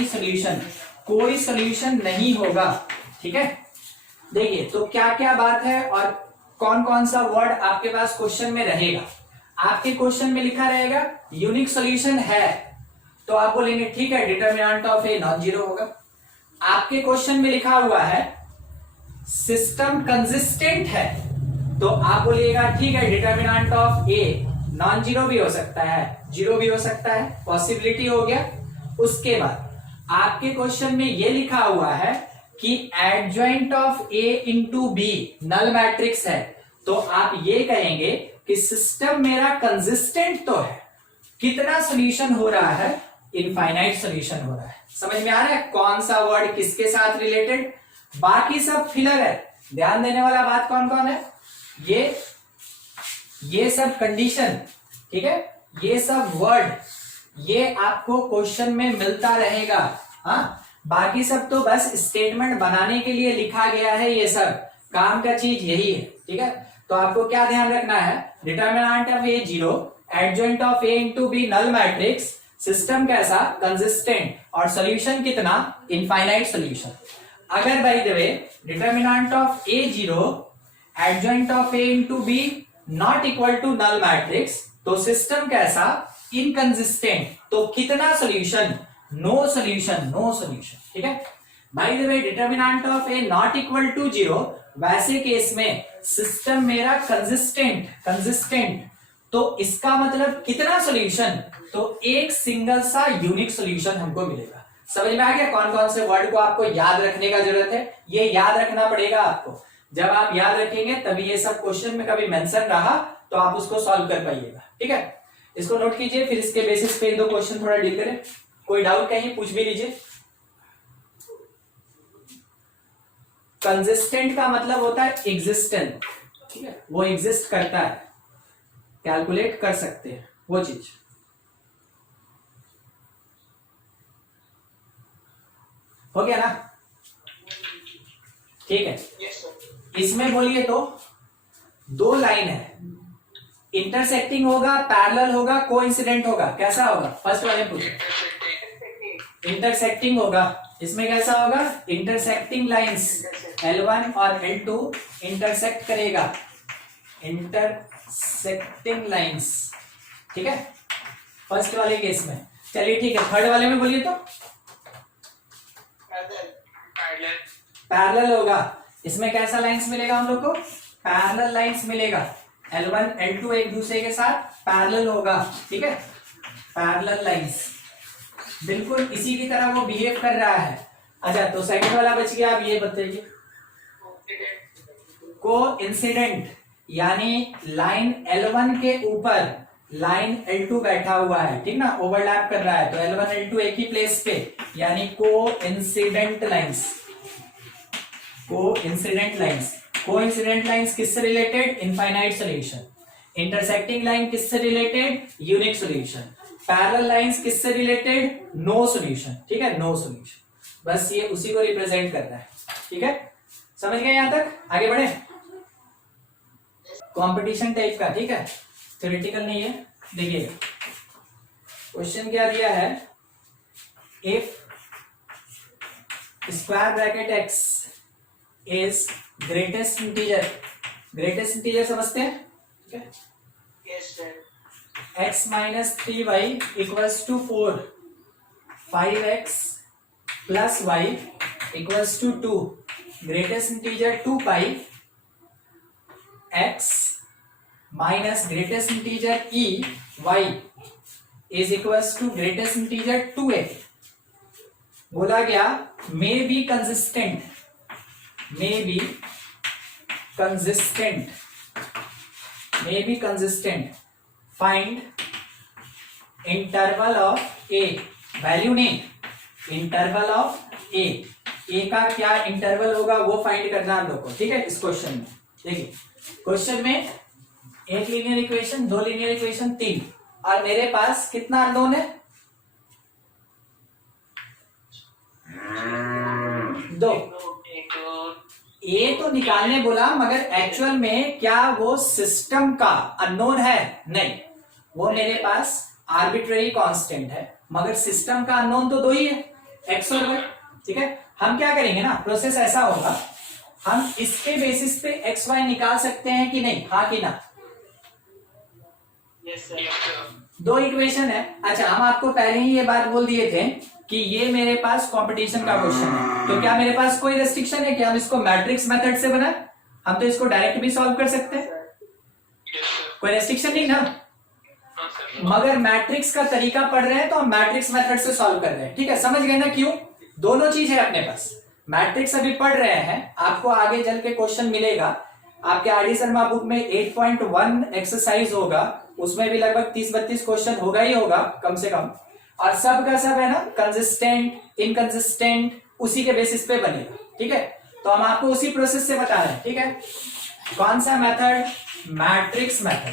solution, कोई सॉल्यूशन नहीं होगा। ठीक है, देखिए तो क्या क्या बात है और कौन कौन सा वर्ड आपके पास क्वेश्चन में रहेगा। आपके क्वेश्चन में लिखा रहेगा यूनिक सॉल्यूशन है, तो आप बोलेंगे ठीक है determinant of a non zero होगा। आपके क्वेश्चन में लिखा हुआ है सिस्टम कंसिस्टेंट है, तो आप बोलिएगा ठीक है, determinant of a non zero भी हो सकता है, जीरो भी हो सकता है, पॉसिबिलिटी हो गया। उसके बाद आपके क्वेश्चन में ये लिखा हुआ है कि adjoint of A into B null matrix है, तो आप ये कहेंगे कि सिस्टम मेरा कंसिस्टेंट तो है, कितना सॉल्यूशन हो रहा है, इनफाइनाइट सॉल्यूशन हो रहा है। समझ में आ रहा है कौन सा वर्ड किसके साथ रिलेटेड, बाकी सब फिलर है। ध्यान देने वाला बात कौन कौन है, ये सब कंडीशन, ठीक है, ये सब वर्ड ये आपको क्वेश्चन में मिलता रहेगा। हाँ, बाकी सब तो बस स्टेटमेंट बनाने के लिए लिखा गया है, ये सब काम का चीज यही है। ठीक है, तो आपको क्या ध्यान रखना है, determinant of A zero, adjoint of A into B null matrix, system कैसा कंसिस्टेंट, और सॉल्यूशन कितना, इनफाइनाइट सॉल्यूशन। अगर by the way determinant of A zero, adjoint of A into B not equal to null matrix, तो system कैसा, inconsistent, तो कितना solution, no solution, no solution. ठीक है, by the way determinant of A not equal to zero, वैसे case में system मेरा consistent, तो इसका मतलब कितना सॉल्यूशन, तो एक सिंगल सा यूनिक सॉल्यूशन हमको मिलेगा। समझ में आ गया कौन कौन से वर्ड को आपको याद रखने का जरूरत है, ये याद रखना पड़ेगा आपको। जब आप याद रखेंगे तभी ये सब क्वेश्चन में कभी मेंशन रहा तो आप उसको सॉल्व कर पाइएगा। ठीक है, इसको नोट कीजिए, फिर इसके बेसिस पे दो क्वेश्चन थोड़ा डील करें। कोई डाउट कहीं पूछ भी लीजिए। कंसिस्टेंट का मतलब होता है एग्जिस्टेंट, ठीक है, वो एग्जिस्ट करता है, कैलकुलेट कर सकते हैं वो चीज। हो गया ना, ठीक है। इसमें बोलिए तो दो लाइन है, इंटरसेक्टिंग होगा, पैरेलल होगा, कोइंसिडेंट होगा, कैसा होगा, फर्स्ट वाले पूछो। इंटरसेक्टिंग होगा, इसमें कैसा होगा, इंटरसेक्टिंग लाइंस L1 और L2 इंटरसेक्ट करेगा, इंटरसेक्टिंग लाइंस, ठीक है, फर्स्ट वाले केस में। चलिए ठीक है, थर्ड वाले में बोलिए तो पैरेलल होगा, इसमें कैसा लाइंस मिलेगा हम लोग को, पैरेलल लाइंस मिलेगा, L1 L2 एक दूसरे के साथ पैरेलल होगा। ठीक है, पैरेलल लाइंस बिल्कुल इसी की तरह वो बिहेव कर रहा है। अच्छा, तो सेकंड वाला बच गया, अब ये बताइए, कोइंसिडेंट, यानी लाइन L1 के ऊपर लाइन L2 बैठा हुआ है, ठीक ना, ओवरलैप कर रहा है, तो L1 L2 एक ही प्लेस पे, यानी coincident lines, coincident lines. Coincident lines किससे related, infinite solution. Intersecting line किससे related, unique solution. Parallel lines किससे रिलेटेड, नो सॉल्यूशन। ठीक है, नो सॉल्यूशन, बस ये उसी को रिप्रेजेंट कर रहा है। ठीक है, समझ गए यहां तक, आगे बढ़े। कंपटीशन टाइप का, ठीक है, थ्योरेटिकल नहीं है। देखिए क्वेश्चन क्या दिया है, if square bracket x is greatest integer, greatest integer समझते हैं, ठीक है, Yes, sir. x minus 3y equals to 4, 5x plus y equals to 2, greatest integer 2 pi, x minus greatest integer e y is equals to greatest integer 2a। बोला गया may be consistent, may be consistent, find interval of a, value नहीं, interval of a, का क्या interval होगा वो find करना हम लोग को। ठीक है, इस क्वेश्चन में देखिए, क्वेश्चन में एक लीनियर इक्वेशन, दो लीनियर इक्वेशन, तीन, और मेरे पास कितना अननोन है, दो। ए तो निकालने बोला, मगर एक्चुअल में क्या वो सिस्टम का अननोन है, नहीं, वो मेरे पास आर्बिट्रेरी कांस्टेंट है, मगर सिस्टम का अननोन तो दो ही है, एक्स और वाई। ठीक है, हम क्या करेंगे ना, प्रोसेस ऐसा होगा, हम इसके बेसिस पे एक्स वाई निकाल सकते हैं कि नहीं, हाँ कि ना। Yes, sir. दो इक्वेशन है। अच्छा, हम आपको पहले ही ये बात बोल दिए थे कि ये मेरे पास कंपटीशन का क्वेश्चन है, तो क्या मेरे पास कोई रेस्ट्रिक्शन है कि हम इसको मैट्रिक्स मेथड से बनाए, हम तो इसको डायरेक्ट भी सॉल्व कर सकते हैं, यस सर। कोई रेस्ट्रिक्शन नहीं ना। हाँ सर। मगर मैट्रिक्स का तरीका पढ़ रहे हैं तो हम मैट्रिक्स मेथड से सॉल्व कर रहे हैं, ठीक है, समझ गए ना क्यों? दोनों चीज है अपने पास। मैट्रिक्स अभी पढ़ रहे हैं, आपको आगे चल के क्वेश्चन मिलेगा, आपके आर डी शर्मा बुक में 8.1 एक्सरसाइज होगा, उसमें भी लगभग 30-32 क्वेश्चन होगा ही होगा कम से कम, और सब का सब है ना कंसिस्टेंट, इनकंसिस्टेंट, उसी के बेसिस पे बनेगा, ठीक है। तो हम आपको उसी प्रोसेस से बता रहे हैं, ठीक है। कौन सा method? Matrix method.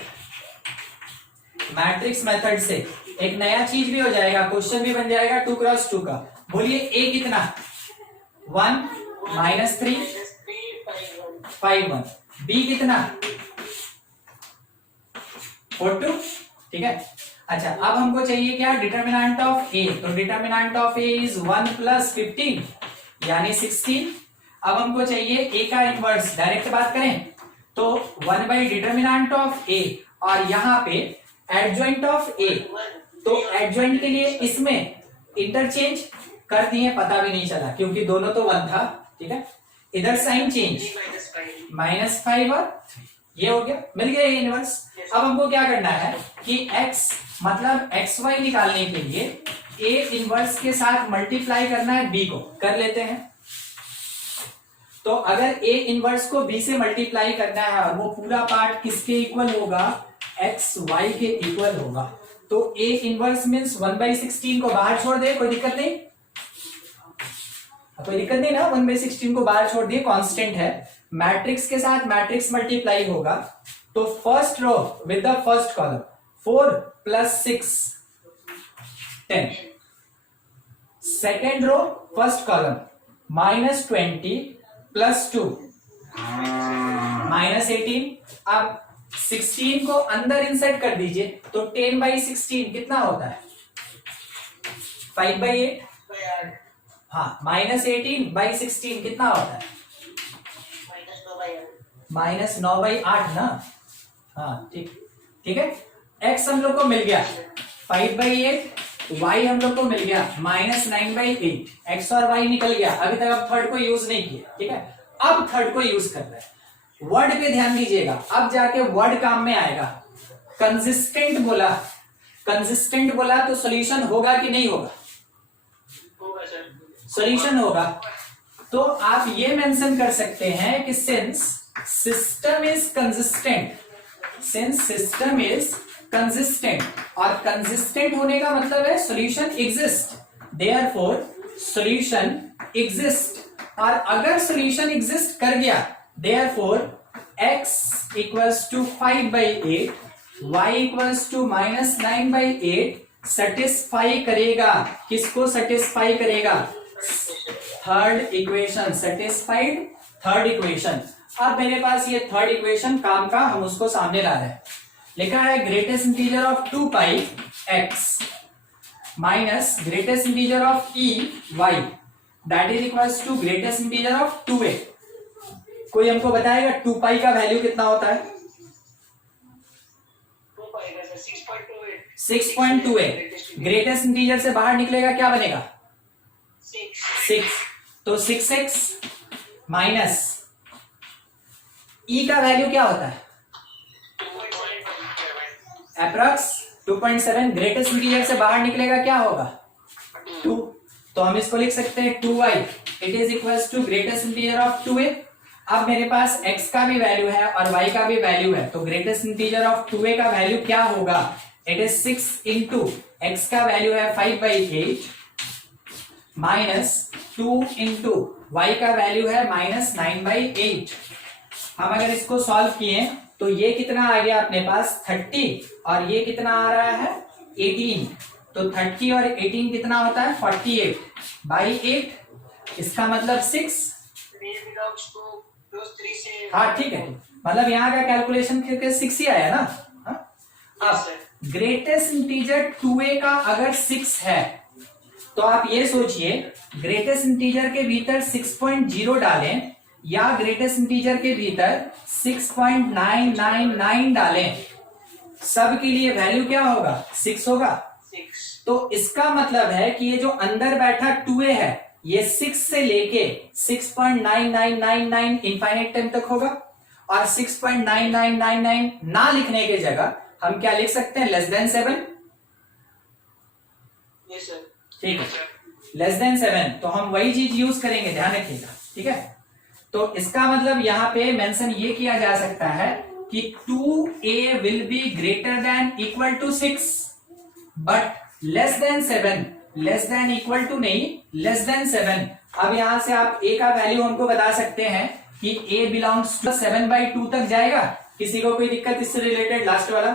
Matrix method से एक नया चीज भी हो जाएगा, क्वेश्चन भी बन जाएगा 2x2 का। बोलिए ए कितना? 1 -3 5 1। बी कितना? 4 2, ठीक है। अच्छा, अब हमको चाहिए क्या? डिटर्मिनेंट ऑफ ए। तो डिटर्मिनेंट ऑफ ए इज 1 + 15 यानी 16। अब हमको चाहिए ए का इनवर्स, डायरेक्ट बात करें तो 1 डिटर्मिनेंट ऑफ ए, और यहाँ पे एडजॉइंट ऑफ ए। तो एडजॉइंट के लिए इसमें इंटरचेंज कर दिए, पता भी नहीं चला क्योंकि दोनों तो 1 था, ठीक है। इधर साइन चेंज, -5 और 3, ये हो गया, मिल गया ये इनवर्स। अब हमको क्या करना है कि x मतलब xy निकालने के लिए a इनवर्स के साथ मल्टीप्लाई करना है b को, कर लेते हैं। तो अगर a इनवर्स को b से मल्टीप्लाई करना है और वो पूरा पार्ट किसके इक्वल होगा? xy के इक्वल होगा। तो a इनवर्स मींस 1/16 को बाहर छोड़ दे, कोई दिक्कत नहीं, कोई दिक्कत नहीं ना, 1/16 को बाहर छोड़ दिए, कांस्टेंट है। मैट्रिक्स के साथ मैट्रिक्स मल्टीप्लाई होगा, तो first row with the first column 4 + 6 10, second row first column -20 + 2 -18। अब 16 को अंदर इंसर्ट कर दीजिए, तो 10/16 कितना होता है? 5/8। हाँ, -18/16 कितना होता है? -9/8 ना। हाँ, ठीक, ठीक है। x हम लोग को मिल गया 5/8, y हम लोग को मिल गया -9/8, x और y निकल गया। अभी तक अब थर्ड को यूज नहीं किया, ठीक है। अब थर्ड को यूज कर रहे हैं। वर्ड पे ध्यान दीजिएगा, अब जाके वर्ड काम में आएगा। कंसिस्टेंट बोला, कंसिस्टेंट बोला तो सॉल्यूशन होगा कि नहीं होगा? सॉल्यूशन होगा। तो आप ये मेंशन कर सकते हैं कि since system is consistent, since system is consistent, और कंसिस्टेंट होने का मतलब है solution exist, therefore solution exist. और अगर सॉल्यूशन एग्जिस्ट कर गया, देयरफॉर x = 5/8, y = -9/8 सेटिस्फाई करेगा। किसको सेटिस्फाई करेगा? Third equation, satisfied third equation. अब मेरे पास ये थर्ड इक्वेशन काम का, हम उसको सामने ला रहे हैं। लिखा है greatest integer of 2πx minus greatest integer of y that is equals to greatest integer of 2a। कोई हमको बताएगा 2π का वैल्यू कितना होता है? 6.28। ग्रेटेस्ट इंटीजर से बाहर निकलेगा, क्या बनेगा? 6। तो 6x माइनस e का वैल्यू क्या होता है? अप्रॉक्स 2.7। ग्रेटेस्ट इंटीजर से बाहर निकलेगा, क्या होगा? 2। तो हम इसको लिख सकते हैं 2y it is equals to greatest integer of 2a। अब मेरे पास x का भी वैल्यू है और y का भी वैल्यू है, तो ग्रेटेस्ट इंटीजर ऑफ 2a का वैल्यू क्या होगा? इट इज 6 इंटू x का वैल्यू है 5/8 माइनस 2 इंटू y का वैल्यू है -9/8। हम अगर इसको सॉल्व किए तो ये कितना आ गया अपने पास? 30, और ये कितना आ रहा है? 18। तो 30 और 18 कितना होता है? 48/8। इसका मतलब 6। हाँ, ठीक है, मतलब यहाँ का कैलकुलेशन करके 6 ही आया ना। हाँ? अब ग्रेटेस्ट इंटीजर 2a का अगर 6 है, तो आप ये सोचिए ग्रेटेस्ट इंटीजर के भीतर 6.0 डालें या ग्रेटेस्ट इंटीजर के भीतर 6.999 डालें, सब के लिए वैल्यू क्या होगा? 6 होगा। 6। तो इसका मतलब है कि ये जो अंदर बैठा 2a है, ये 6 से लेके 6.9999 इनफाइनाइट टाइम तक होगा। और 6.9999 ना लिखने की जगह हम क्या लिख सकते हैं, लेस देन 7। Yes sir. ठीक है, लेस देन 7, तो हम वही चीज यूज करेंगे, ध्यान रखिएगा। ठीक है, तो इसका मतलब यहाँ पे मेंशन ये किया जा सकता है कि 2a will be greater than equal to 6 but less than 7, less than equal to नहीं, लेस देन 7। अब यहां से आप a का वैल्यू हमको बता सकते हैं कि a बिलोंग्स टू 7/2 तक जाएगा। किसी को कोई दिक्कत इससे रिलेटेड, लास्ट वाला?